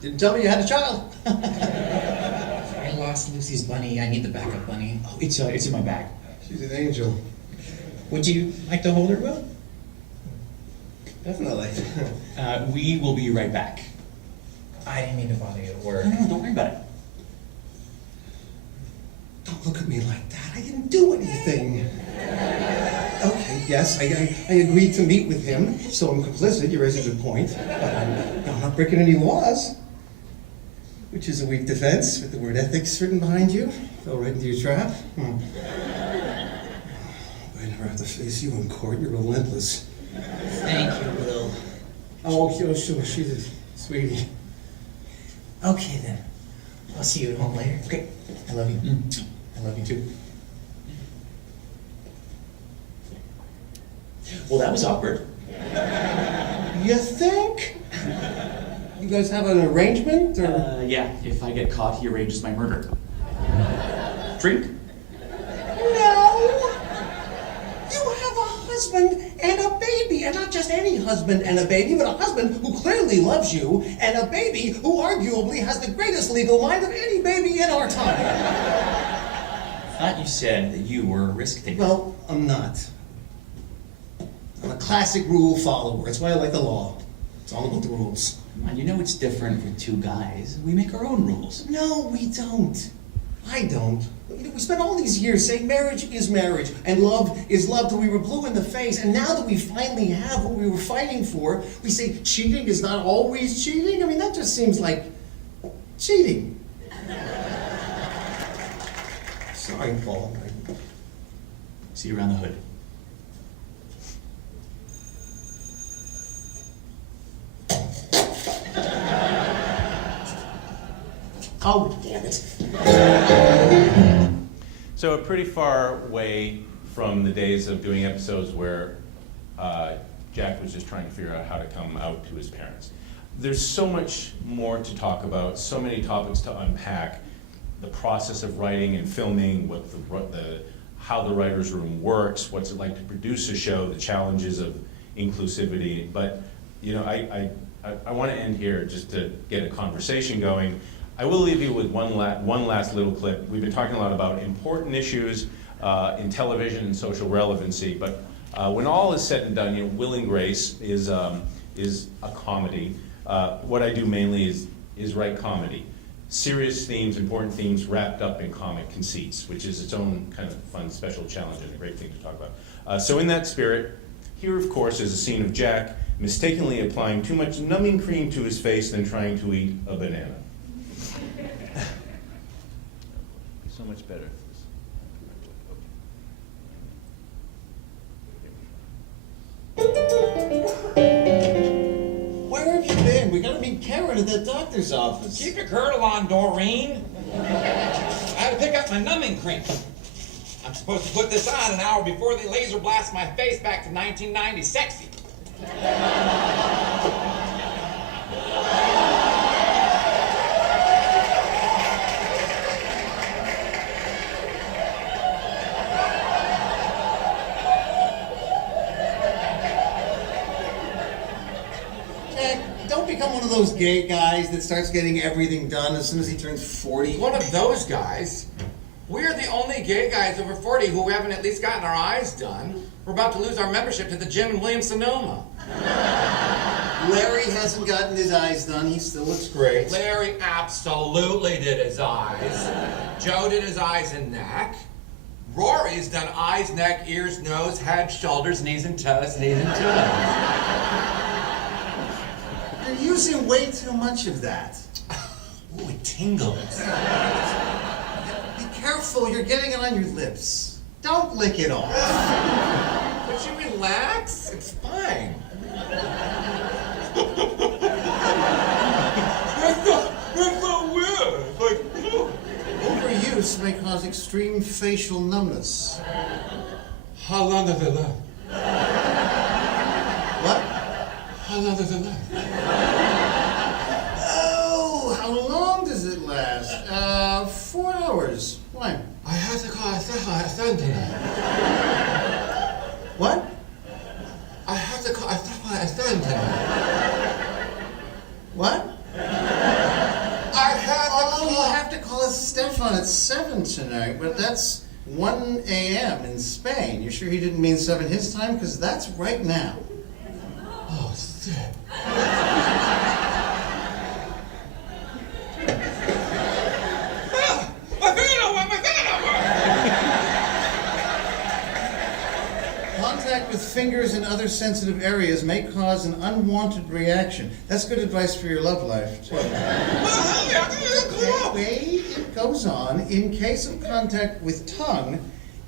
Didn't tell me you had a child. I lost Lucy's bunny. I need the backup bunny. Oh, it's in my bag. She's an angel. Would you like to hold her, Will? Definitely. We will be right back. I didn't mean to bother you at work. No, don't worry about it. Don't look at me like that. I didn't do anything. Okay, yes, I agreed to meet with him, so I'm complicit. You raise a good point. But I'm not breaking any laws. Which is a weak defense, with the word ethics written behind you. Fell right into your trap. I never have to face you in court. You're relentless. Thank you, Will. Oh, sure, she's a sweetie. Okay, then. I'll see you at home later. Okay. I love you. I love you too. Well, that was awkward. You think? You guys have an arrangement, or? Yeah, if I get caught, he arranges my murder. Drink? No! You have a husband and a baby, and not just any husband and a baby, but a husband who clearly loves you, and a baby who arguably has the greatest legal mind of any baby in our time. I thought you said that you were a risk taker. Well, I'm not. I'm a classic rule follower. That's why I like the law. It's all about the rules. Come on, you know it's different for two guys. We make our own rules. No, we don't. I don't. We spent all these years saying marriage is marriage and love is love till we were blue in the face, and now that we finally have what we were fighting for, we say cheating is not always cheating? I mean, that just seems like cheating. Sorry, Paul. See you around the hood. Oh, damn it. So a pretty far way from the days of doing episodes where Jack was just trying to figure out how to come out to his parents. There's so much more to talk about, so many topics to unpack. The process of writing and filming, how the writer's room works, what's it like to produce a show, the challenges of inclusivity. But you know, I want to end here just to get a conversation going. I will leave you with one last little clip. We've been talking a lot about important issues in television and social relevancy, but when all is said and done, you know, Will and Grace is a comedy. What I do mainly is write comedy. Serious themes, important themes wrapped up in comic conceits, which is its own kind of fun, special challenge and a great thing to talk about. So in that spirit, here of course is a scene of Jack mistakenly applying too much numbing cream to his face than trying to eat a banana. So much better. thing. We gotta meet Karen at that doctor's office. Keep your girdle on, Doreen. I had to pick up my numbing cream. I'm supposed to put this on an hour before they laser blast my face back to 1990 sexy. Don't become one of those gay guys that starts getting everything done as soon as he turns 40. One of those guys? We're the only gay guys over 40 who haven't at least gotten our eyes done. We're about to lose our membership to the gym in Williams-Sonoma. Larry hasn't gotten his eyes done. He still looks great. Larry absolutely did his eyes. Joe did his eyes and neck. Rory's done eyes, neck, ears, nose, head, shoulders, knees and toes, knees and toes. You're using way too much of that. Ooh, it tingles. Be careful, you're getting it on your lips. Don't lick it off. Would you relax? It's fine. That's not weird. Like, Overuse may cause extreme facial numbness. how long does it last? What? How long does it last? Oh, how long does it last? 4 hours. Why? I have to call a son tonight. What? I have to call a son tonight. What? You have to call us Stefan at 7 tonight, but that's 1 a.m. in Spain. You sure he didn't mean 7 his time? Because that's right now. Oh, shit. Contact with fingers and other sensitive areas may cause an unwanted reaction. That's good advice for your love life, too. Wait, it goes on. In case of contact with tongue,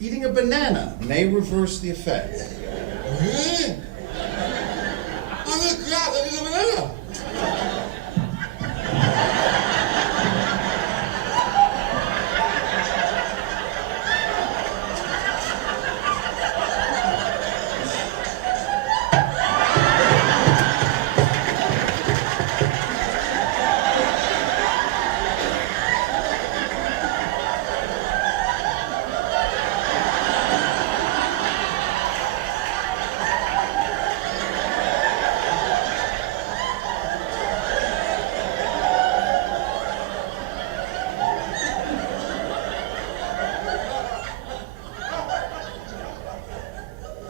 eating a banana may reverse the effect. Really? Oh, crap, that is a banana.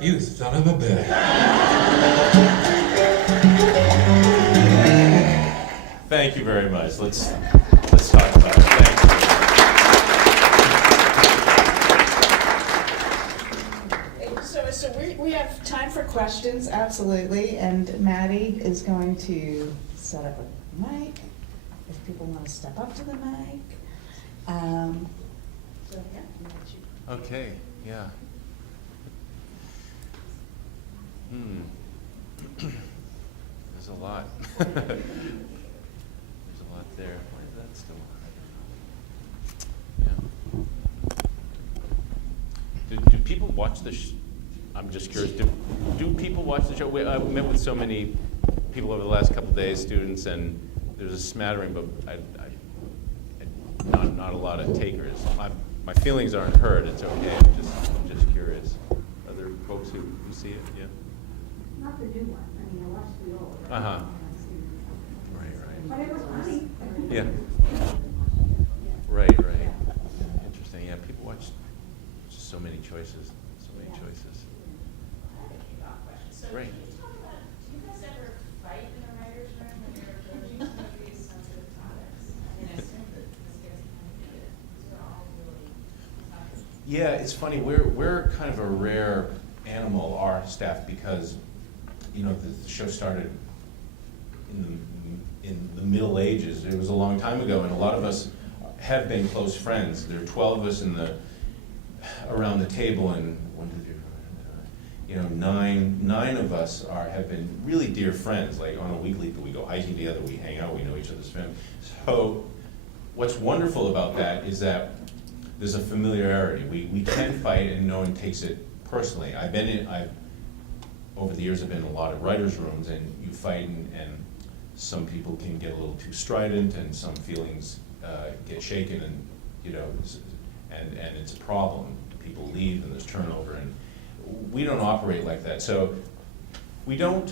You son of a bitch. Thank you very much. Let's talk about it. Thank you. So we have time for questions, absolutely, and Maddie is going to set up a mic if people want to step up to the mic. So yeah, I'll let you. Okay, yeah. There's a lot. There's a lot there. Why is that still on? Yeah. Do people watch the I'm just curious, do people watch the show? I met with so many people over the last couple of days, students, and there's a smattering, but not a lot of takers. My feelings aren't hurt, it's okay, I'm just curious. Are there folks who see it? Yeah. Not the new one. I mean, I watched the old. Uh-huh. Right. But it was funny. Yeah. Right. Interesting. Yeah, people watch just so many choices. Great. Do you guys ever fight in the writer's room when you're approaching some of these sensitive topics? I mean, I assume that this gets complicated. These are all really tough. Yeah, it's funny. We're kind of a rare animal, our staff, because the show started in the Middle Ages. It was a long time ago, and a lot of us have been close friends. There are 12 of us around the table, and nine of us have been really dear friends. Like on a weekly, we go hiking together, we hang out, we know each other's family. So what's wonderful about that is that there's a familiarity. We can fight and no one takes it personally. Over the years, I've been in a lot of writers' rooms, and you fight, and some people can get a little too strident, and some feelings get shaken, and and it's a problem. People leave, and there's turnover, and we don't operate like that. So we don't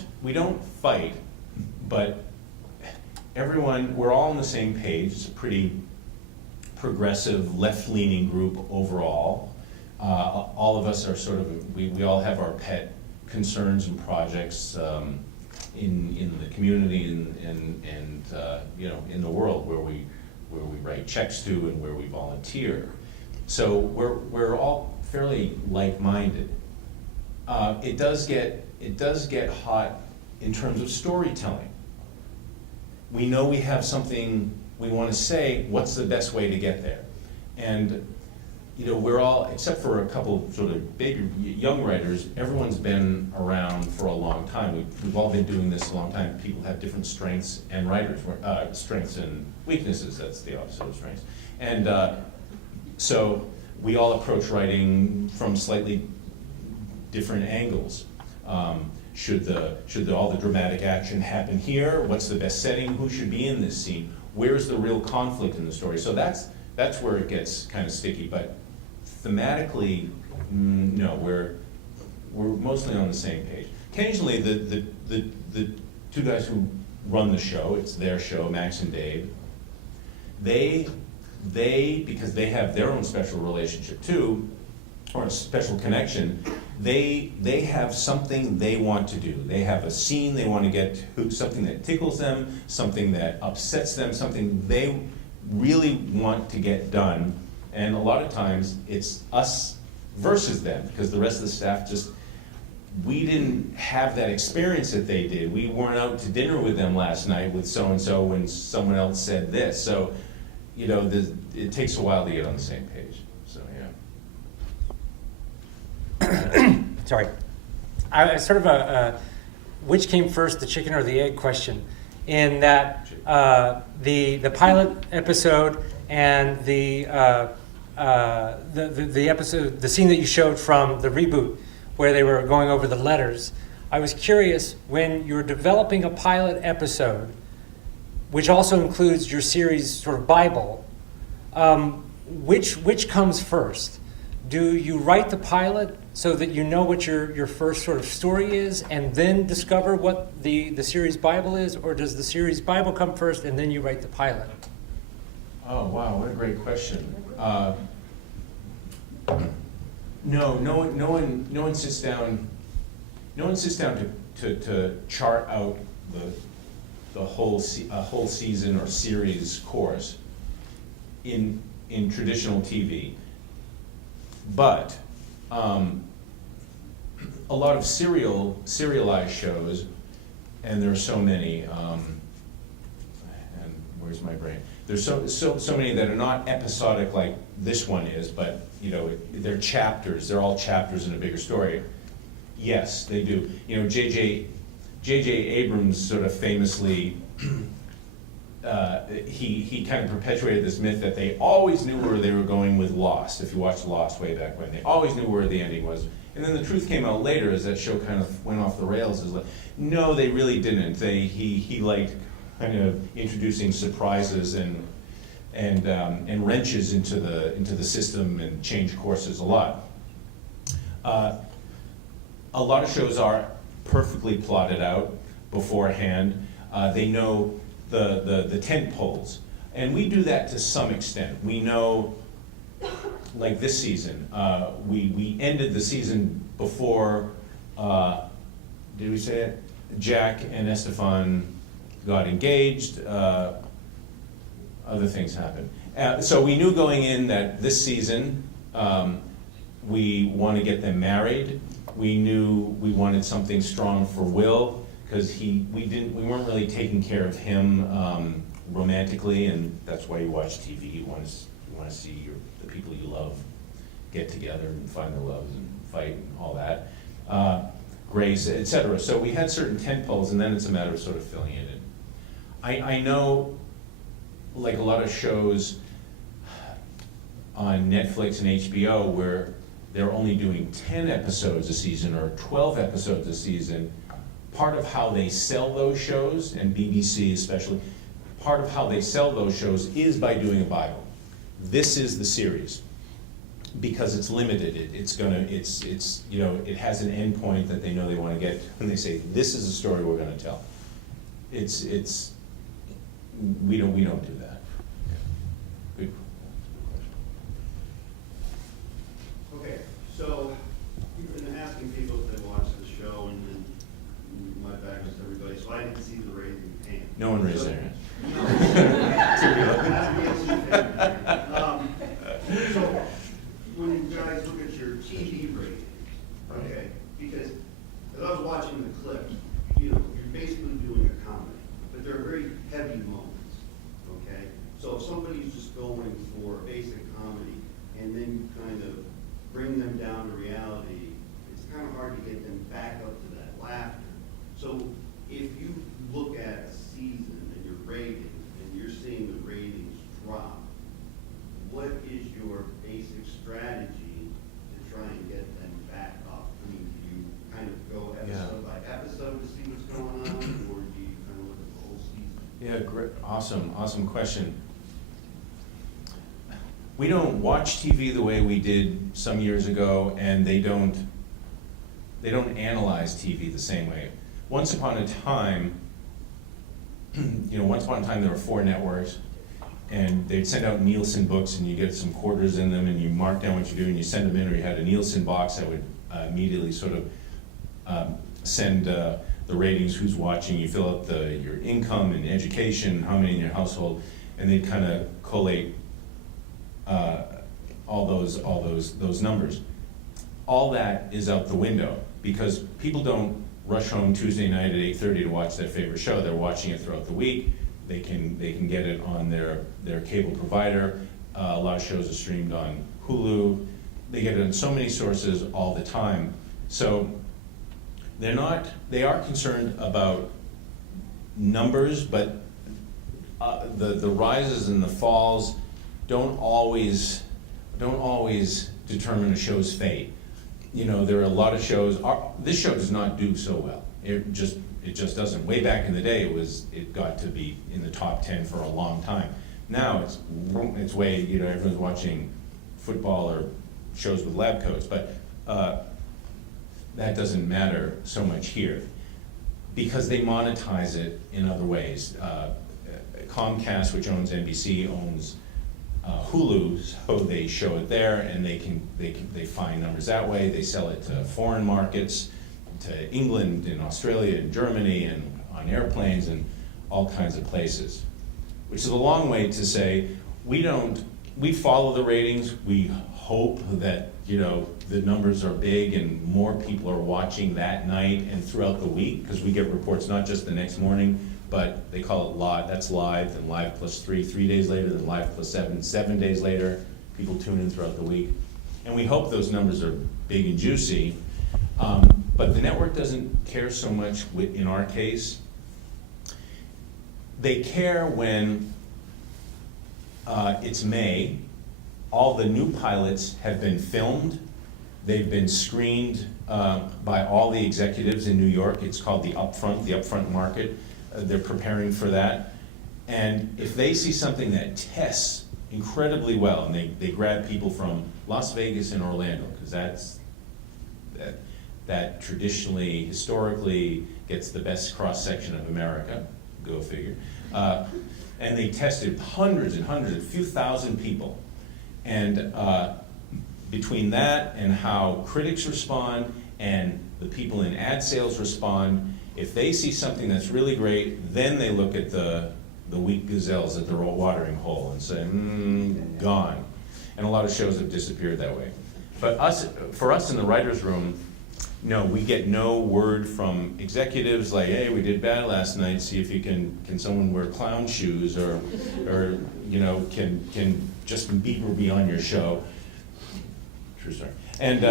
fight, but we're all on the same page. It's a pretty progressive, left-leaning group overall. All of us are we all have our pet concerns and projects in the community and in the world where we write checks to and where we volunteer. So we're all fairly like-minded. It does get hot in terms of storytelling. We know we have something we want to say. What's the best way to get there? And we're all, except for a couple sort of big young writers, everyone's been around for a long time. We've all been doing this a long time. People have different strengths and strengths and weaknesses. That's the opposite of strengths. And so we all approach writing from slightly different angles. Should all the dramatic action happen here? What's the best setting? Who should be in this scene? Where's the real conflict in the story? So that's where it gets kind of sticky. But thematically, no, we're mostly on the same page. Occasionally, the two guys who run the show, it's their show, Max and Dave, they because they have their own special relationship too, or a special connection, they have something they want to do. They have a scene they want to get to, something that tickles them, something that upsets them, something they really want to get done. And a lot of times it's us versus them, because the rest of the staff we didn't have that experience that they did. We weren't out to dinner with them last night with so-and-so when someone else said this. So, it takes a while to get on the same page. So, yeah. Sorry. Sort of a which came first, the chicken or the egg question, in that the pilot episode and the episode, the scene that you showed from the reboot where they were going over the letters. I was curious, when you're developing a pilot episode, which also includes your series sort of Bible, which comes first? Do you write the pilot so that you know what your first sort of story is and then discover what the series Bible is, or does the series Bible come first and then you write the pilot? Oh wow, what a great question. No one sits down. No one sits down to chart out the whole season or series course in traditional TV. But a lot of serialized shows, and there are so many. And where's my brain? There's so many that are not episodic like this one is, but they're chapters. They're all chapters in a bigger story. Yes, they do. J.J. Abrams sort of famously, he kind of perpetuated this myth that they always knew where they were going with Lost. If you watched Lost way back when, they always knew where the ending was. And then the truth came out later as that show kind of went off the rails. Is like, no, they really didn't. He liked kind of introducing surprises and wrenches into the system and changed courses a lot. A lot of shows are perfectly plotted out beforehand. They know the tent poles, and we do that to some extent. We know, like this season, we ended the season before. Did we say it? Jack and Estefan got engaged. Other things happened. So we knew going in that this season we want to get them married. We knew we wanted something strong for Will, because we weren't really taking care of him romantically, and that's why you watch TV. You want to see the people you love get together and find their loves and fight and all that. Grace, etc. So we had certain tent poles, and then it's a matter of sort of filling it in. I know, like a lot of shows on Netflix and HBO where they're only doing 10 episodes a season or 12 episodes a season, part of how they sell those shows, and BBC especially, part of how they sell those shows is by doing a Bible. This is the series, because it's limited. It's you know, it has an end point that they know they want to get when they say, this is the story we're going to tell. We don't do that. Good. Okay, so you've been asking people if they watched the show, and my back is to everybody, so I didn't see the rating pan. No one raised their hand. So when you guys look at your TV ratings, okay, because as I was watching the clip, you know, you're basically doing a comedy, but they're very heavy moments, okay? So if somebody's just going for a basic comedy and then you kind of bring them down to reality, it's kind of hard to get them back up to that laughter. So if you look at a season and your ratings and you're seeing the ratings drop, what is your basic strategy to try and get them back up? I mean, do you kind of go episode by episode to see what's going on, or do you kind of look at the whole season? Yeah, great, awesome question. We don't watch TV the way we did some years ago, and they don't analyze TV the same way. Once upon a time, there were 4 networks, and they'd send out Nielsen books, and you get some quarters in them, and you mark down what you do, and you send them in, or you had a Nielsen box that would immediately sort of send the ratings, who's watching, you fill out your income and education, how many in your household, and they'd kind of collate all those numbers. All that is out the window, because people don't rush home Tuesday night at 8:30 to watch their favorite show. They're watching it throughout the week. They can get it on their cable provider. A lot of shows are streamed on Hulu. They get it on so many sources all the time. So they are concerned about numbers, but the rises and the falls don't always determine a show's fate. You know, there are a lot of shows. This show does not do so well. It just doesn't. Way back in the day, it got to be in the top 10 for a long time. Now it's way, you know, everyone's watching football or shows with lab coats, but that doesn't matter so much here, because they monetize it in other ways. Comcast, which owns NBC, owns Hulu, so they show it there, and they find numbers that way. They sell it to foreign markets, to England and Australia and Germany, and on airplanes and all kinds of places. Which is a long way to say we follow the ratings. We hope that, you know, the numbers are big and more people are watching that night and throughout the week, because we get reports not just the next morning, but they call it live. That's live, then live plus 3 days later, then live plus 7 days later. People tune in throughout the week. And we hope those numbers are big and juicy. But the network doesn't care so much in our case. They care when it's May. All the new pilots have been filmed. They've been screened by all the executives in New York. It's called the upfront market. They're preparing for that. And if they see something that tests incredibly well, and they grab people from Las Vegas and Orlando, because that traditionally, historically, gets the best cross-section of America, go figure. And they tested hundreds and hundreds, a few thousand people. And between that and how critics respond and the people in ad sales respond, if they see something that's really great, then they look at the weak gazelles at the watering hole and say, gone. And a lot of shows have disappeared that way. But for us in the writer's room, no, we get no word from executives like, hey, we did bad last night, see if you can someone wear clown shoes, or you know, can Justin Bieber be on your show? True story. And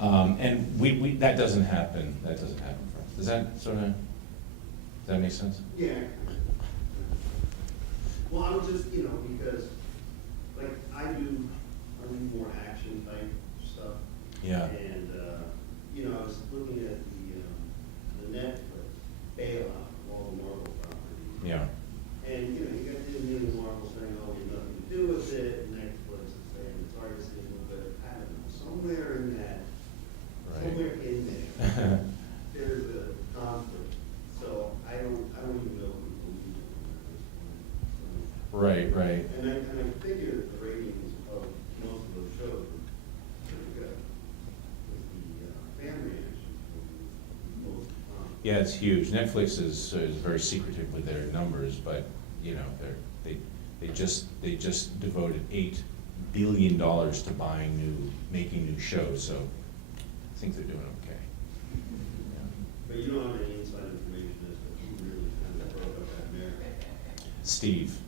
And that doesn't happen for us. Does that make sense? Yeah. Well, I was just, because, like, I do more action type stuff. Yeah. And, I was looking at the Netflix bailout of all the Marvel properties. Yeah. And, you got the new Marvel saying, oh, we have nothing to do with it, and Netflix is saying it's artistic, but I don't know, somewhere in there, there's a conflict. So I don't even know who believes it. Right. And I figure that the ratings of most of those shows are pretty good. The fan reactions were most Yeah, it's huge. Netflix is very secretive with their numbers, but they just devoted $8 billion to making new shows, so I think they're doing okay. But you don't have any inside information as to who really kind of broke up that marriage. Steve.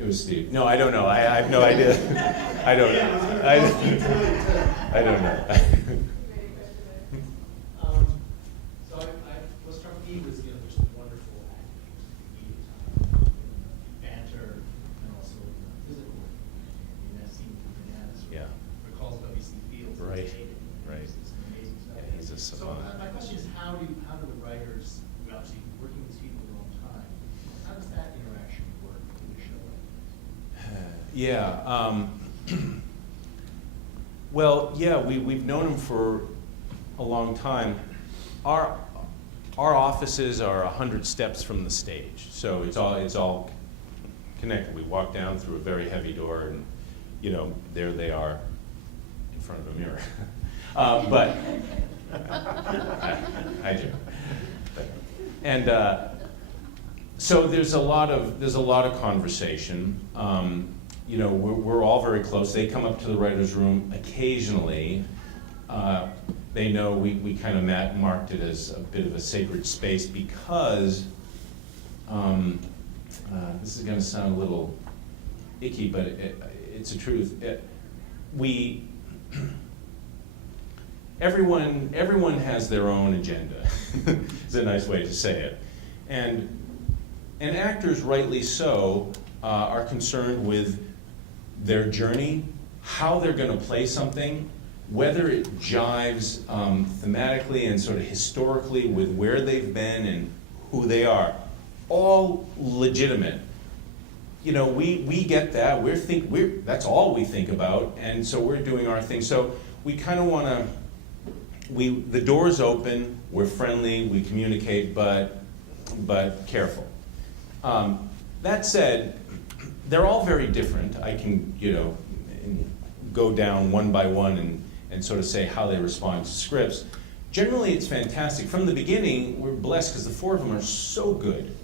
It was Steve. No, I don't know. I have no idea. I don't know. I don't know. So what struck me was, there's some wonderful acting, banter, and also physical. That scene with Bananas recalls W.C. Fields. Right. It's amazing stuff. Yeah, he's a savant. So my question is, how do the writers, who obviously working with these people a long time, how does that interaction work in a show like this? Well, we've known him for a long time. Our offices are 100 steps from the stage, so it's all connected. We walk down through a very heavy door, and there they are in front of a mirror. But I do. And so there's a lot of conversation. We're all very close. They come up to the writers' room occasionally. They know we kind of marked it as a bit of a sacred space because this is going to sound a little icky, but it's the truth. Everyone has their own agenda. It's a nice way to say it, and actors, rightly so, are concerned with their journey, how they're going to play something, whether it jives thematically and sort of historically with where they've been and who they are. All legitimate. We get that. That's all we think about, and so we're doing our thing. So we kind of want to. The door's open. We're friendly. We communicate, but careful. That said, they're all very different. I can go down one by one and sort of say how they respond to scripts. Generally, it's fantastic. From the beginning, we're blessed because the four of them are so good.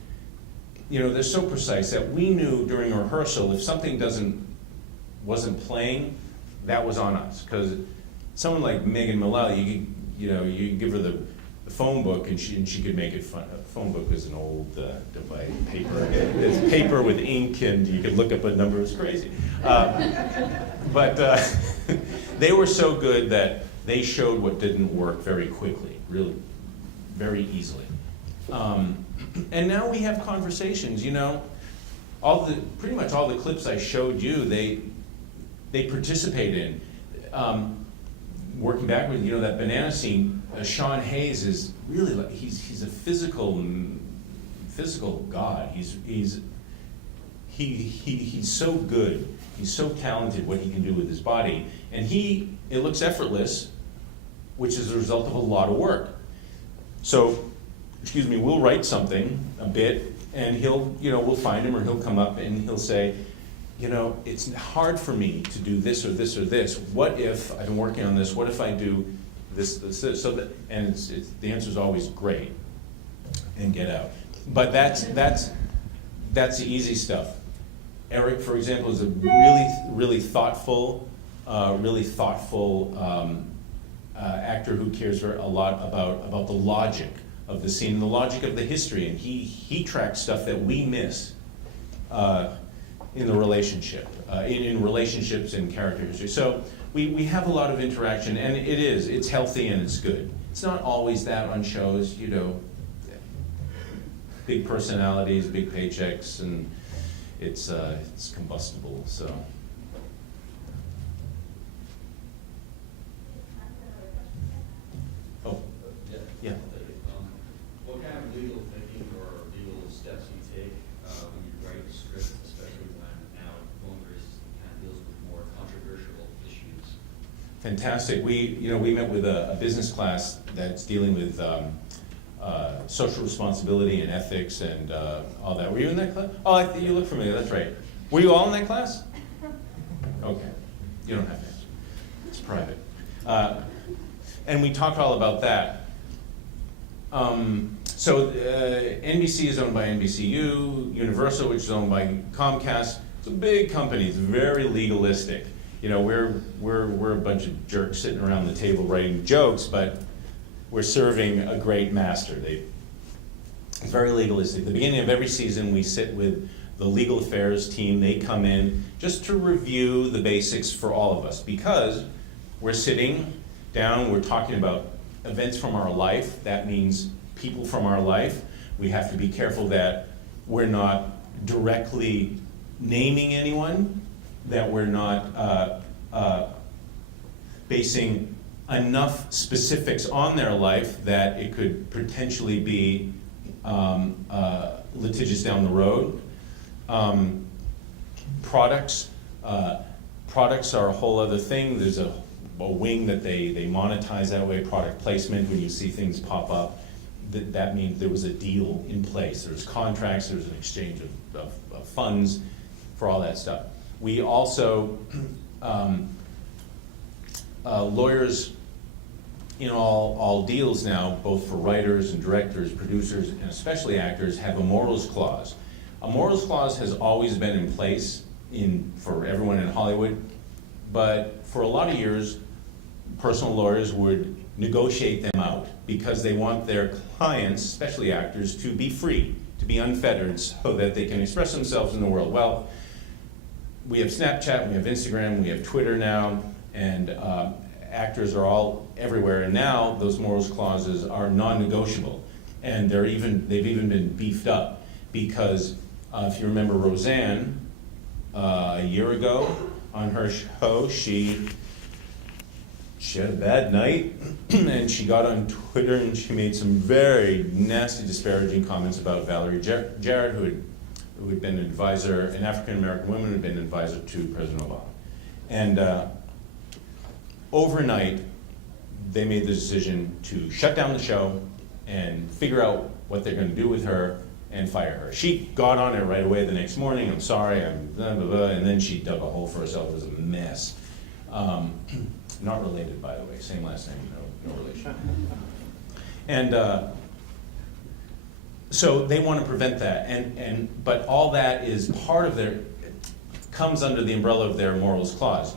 They're so precise that we knew during a rehearsal if something wasn't playing, that was on us. Because someone like Megan Mullally, you can give her the phone book and she could make it fun. A phone book is an old device, paper. It's paper with ink, and you could look up a number. It's crazy. But they were so good that they showed what didn't work very quickly, really, very easily. And now we have conversations. Pretty much all the clips I showed you, they participate in. Working backwards, that banana scene. Sean Hayes is really he's a physical god. He's so good. He's so talented what he can do with his body, and it looks effortless, which is a result of a lot of work. So, we'll write something a bit, and we'll find him, or he'll come up and he'll say, it's hard for me to do this or this or this. What if I've been working on this? What if I do this? So the answer is always great, and get out. But that's the easy stuff. Eric, for example, is a really thoughtful actor who cares a lot about the logic of the scene, the logic of the history, and he tracks stuff that we miss in the relationship, in relationships and character history. So we have a lot of interaction, and it's healthy and it's good. It's not always that on shows, you know, big personalities, big paychecks, and it's combustible, so. Oh, yeah. What kind of legal thinking or legal steps you take when you write a script, especially when now Will and Grace kind of deals with more controversial issues? Fantastic. We met with a business class that's dealing with social responsibility and ethics and all that. Were you in that class? Oh, you look familiar. That's right. Were you all in that class? Okay. You don't have to answer. It's private. And we talked all about that. So NBC is owned by NBCU, Universal, which is owned by Comcast. It's a big company. It's very legalistic. You know, we're a bunch of jerks sitting around the table writing jokes, but we're serving a great master. It's very legalistic. At the beginning of every season, we sit with the legal affairs team. They come in just to review the basics for all of us, because we're sitting down, we're talking about events from our life. That means people from our life. We have to be careful that we're not directly naming anyone, that we're not basing enough specifics on their life that it could potentially be litigious down the road. Products are a whole other thing. There's a wing that they monetize that way, product placement. When you see things pop up, that means there was a deal in place. There's contracts, there's an exchange of funds for all that stuff. We also, lawyers in all deals now, both for writers and directors, producers, and especially actors, have a morals clause. A morals clause has always been in place for everyone in Hollywood, but for a lot of years, personal lawyers would negotiate them out because they want their clients, especially actors, to be free, to be unfettered, so that they can express themselves in the world. Well, we have Snapchat, we have Instagram, we have Twitter now, and actors are all everywhere, and now those morals clauses are non-negotiable, and they've even been beefed up, because if you remember Roseanne, a year ago on her show, she had a bad night, and she got on Twitter and she made some very nasty, disparaging comments about Valerie Jarrett, who had been an advisor, an African-American woman who had been an advisor to President Obama. And overnight, they made the decision to shut down the show and figure out what they're going to do with her and fire her. She got on it right away the next morning. I'm sorry, I'm blah, blah, blah, and then she dug a hole for herself. It was a mess. Not related, by the way, same last name, no relation. And so they want to prevent that, but all that is part of comes under the umbrella of their morals clause.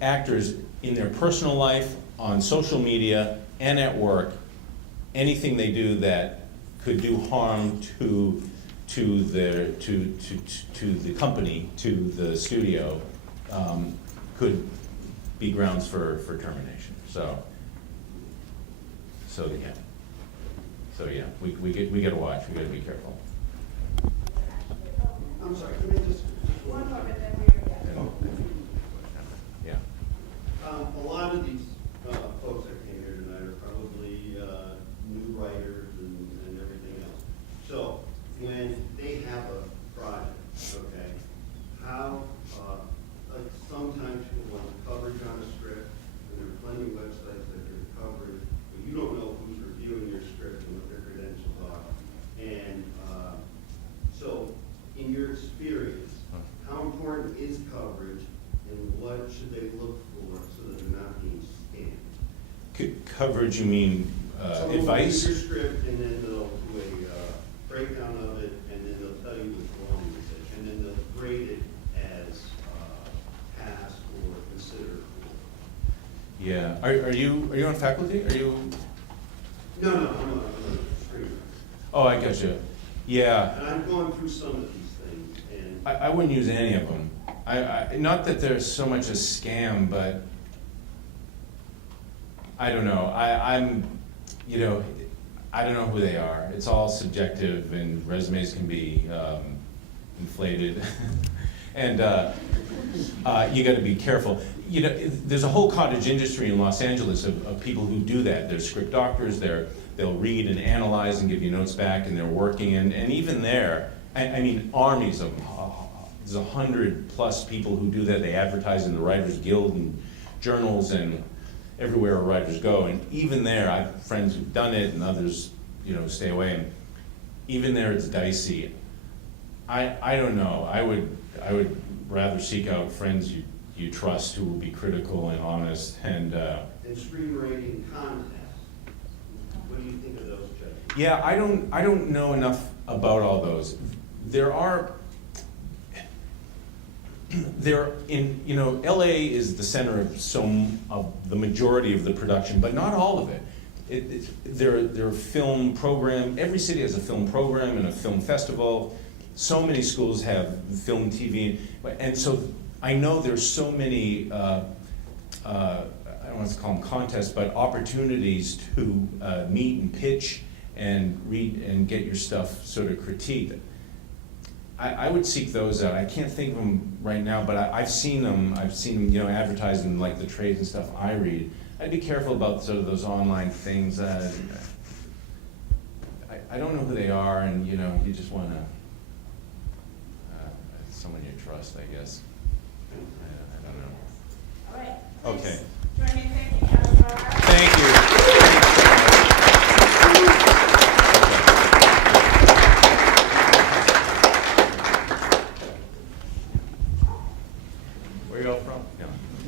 Actors in their personal life, on social media, and at work, anything they do that could do harm to the company, to the studio, could be grounds for termination. So yeah, we get to watch. We got to be careful. I'm sorry, can I just One more, but then Yeah. A lot of these folks that came here tonight are probably new writers and everything else. So when they have a project, okay, how, like sometimes people want coverage on a script, and there are plenty of websites that do coverage, but you don't know who's reviewing your script and what their credentials are. And so in your experience, how important is coverage, and what should they look for so that they're not being scammed? Coverage, you mean Someone will advice? read your script, and then they'll do a breakdown of it, and then they'll tell you what's wrong with it, and then they'll grade it as pass or consider. Yeah. Are you on faculty? Are you? No, I'm a screenwriter. Oh, I got you. Yeah. And I'm going through some of these things, and I wouldn't use any of them. Not that there's so much a scam, but I don't know. I'm, you know, I don't know who they are. It's all subjective, and resumes can be inflated, and you got to be careful. You know, there's a whole cottage industry in Los Angeles of people who do that. They're script doctors. They'll read and analyze and give you notes back, and they're working. And even there, I mean, armies of them. There's 100+ people who do that. They advertise in the Writers Guild and journals and everywhere writers go. And even there, I have friends who've done it, and others, you know, stay away. And even there, it's dicey. I don't know. I would rather seek out friends you trust who will be critical and honest. And screenwriting contests. What do you think of those judges? yeah, I don't know enough about all those. They're in, you know, LA is the center of the majority of the production, but not all of it. They're a film program. Every city has a film program and a film festival. So many schools have film, TV, and so I know there's so many, I don't want to call them contests, but opportunities to meet and pitch and read and get your stuff sort of critiqued. I would seek those out. I can't think of them right now, but I've seen them. I've seen them, you know, advertised in like the trades and stuff I read. I'd be careful about sort of those online things. I don't know who they are, and you know, you just want to someone you trust, I guess. I don't know. All right. Okay. Join me in thanking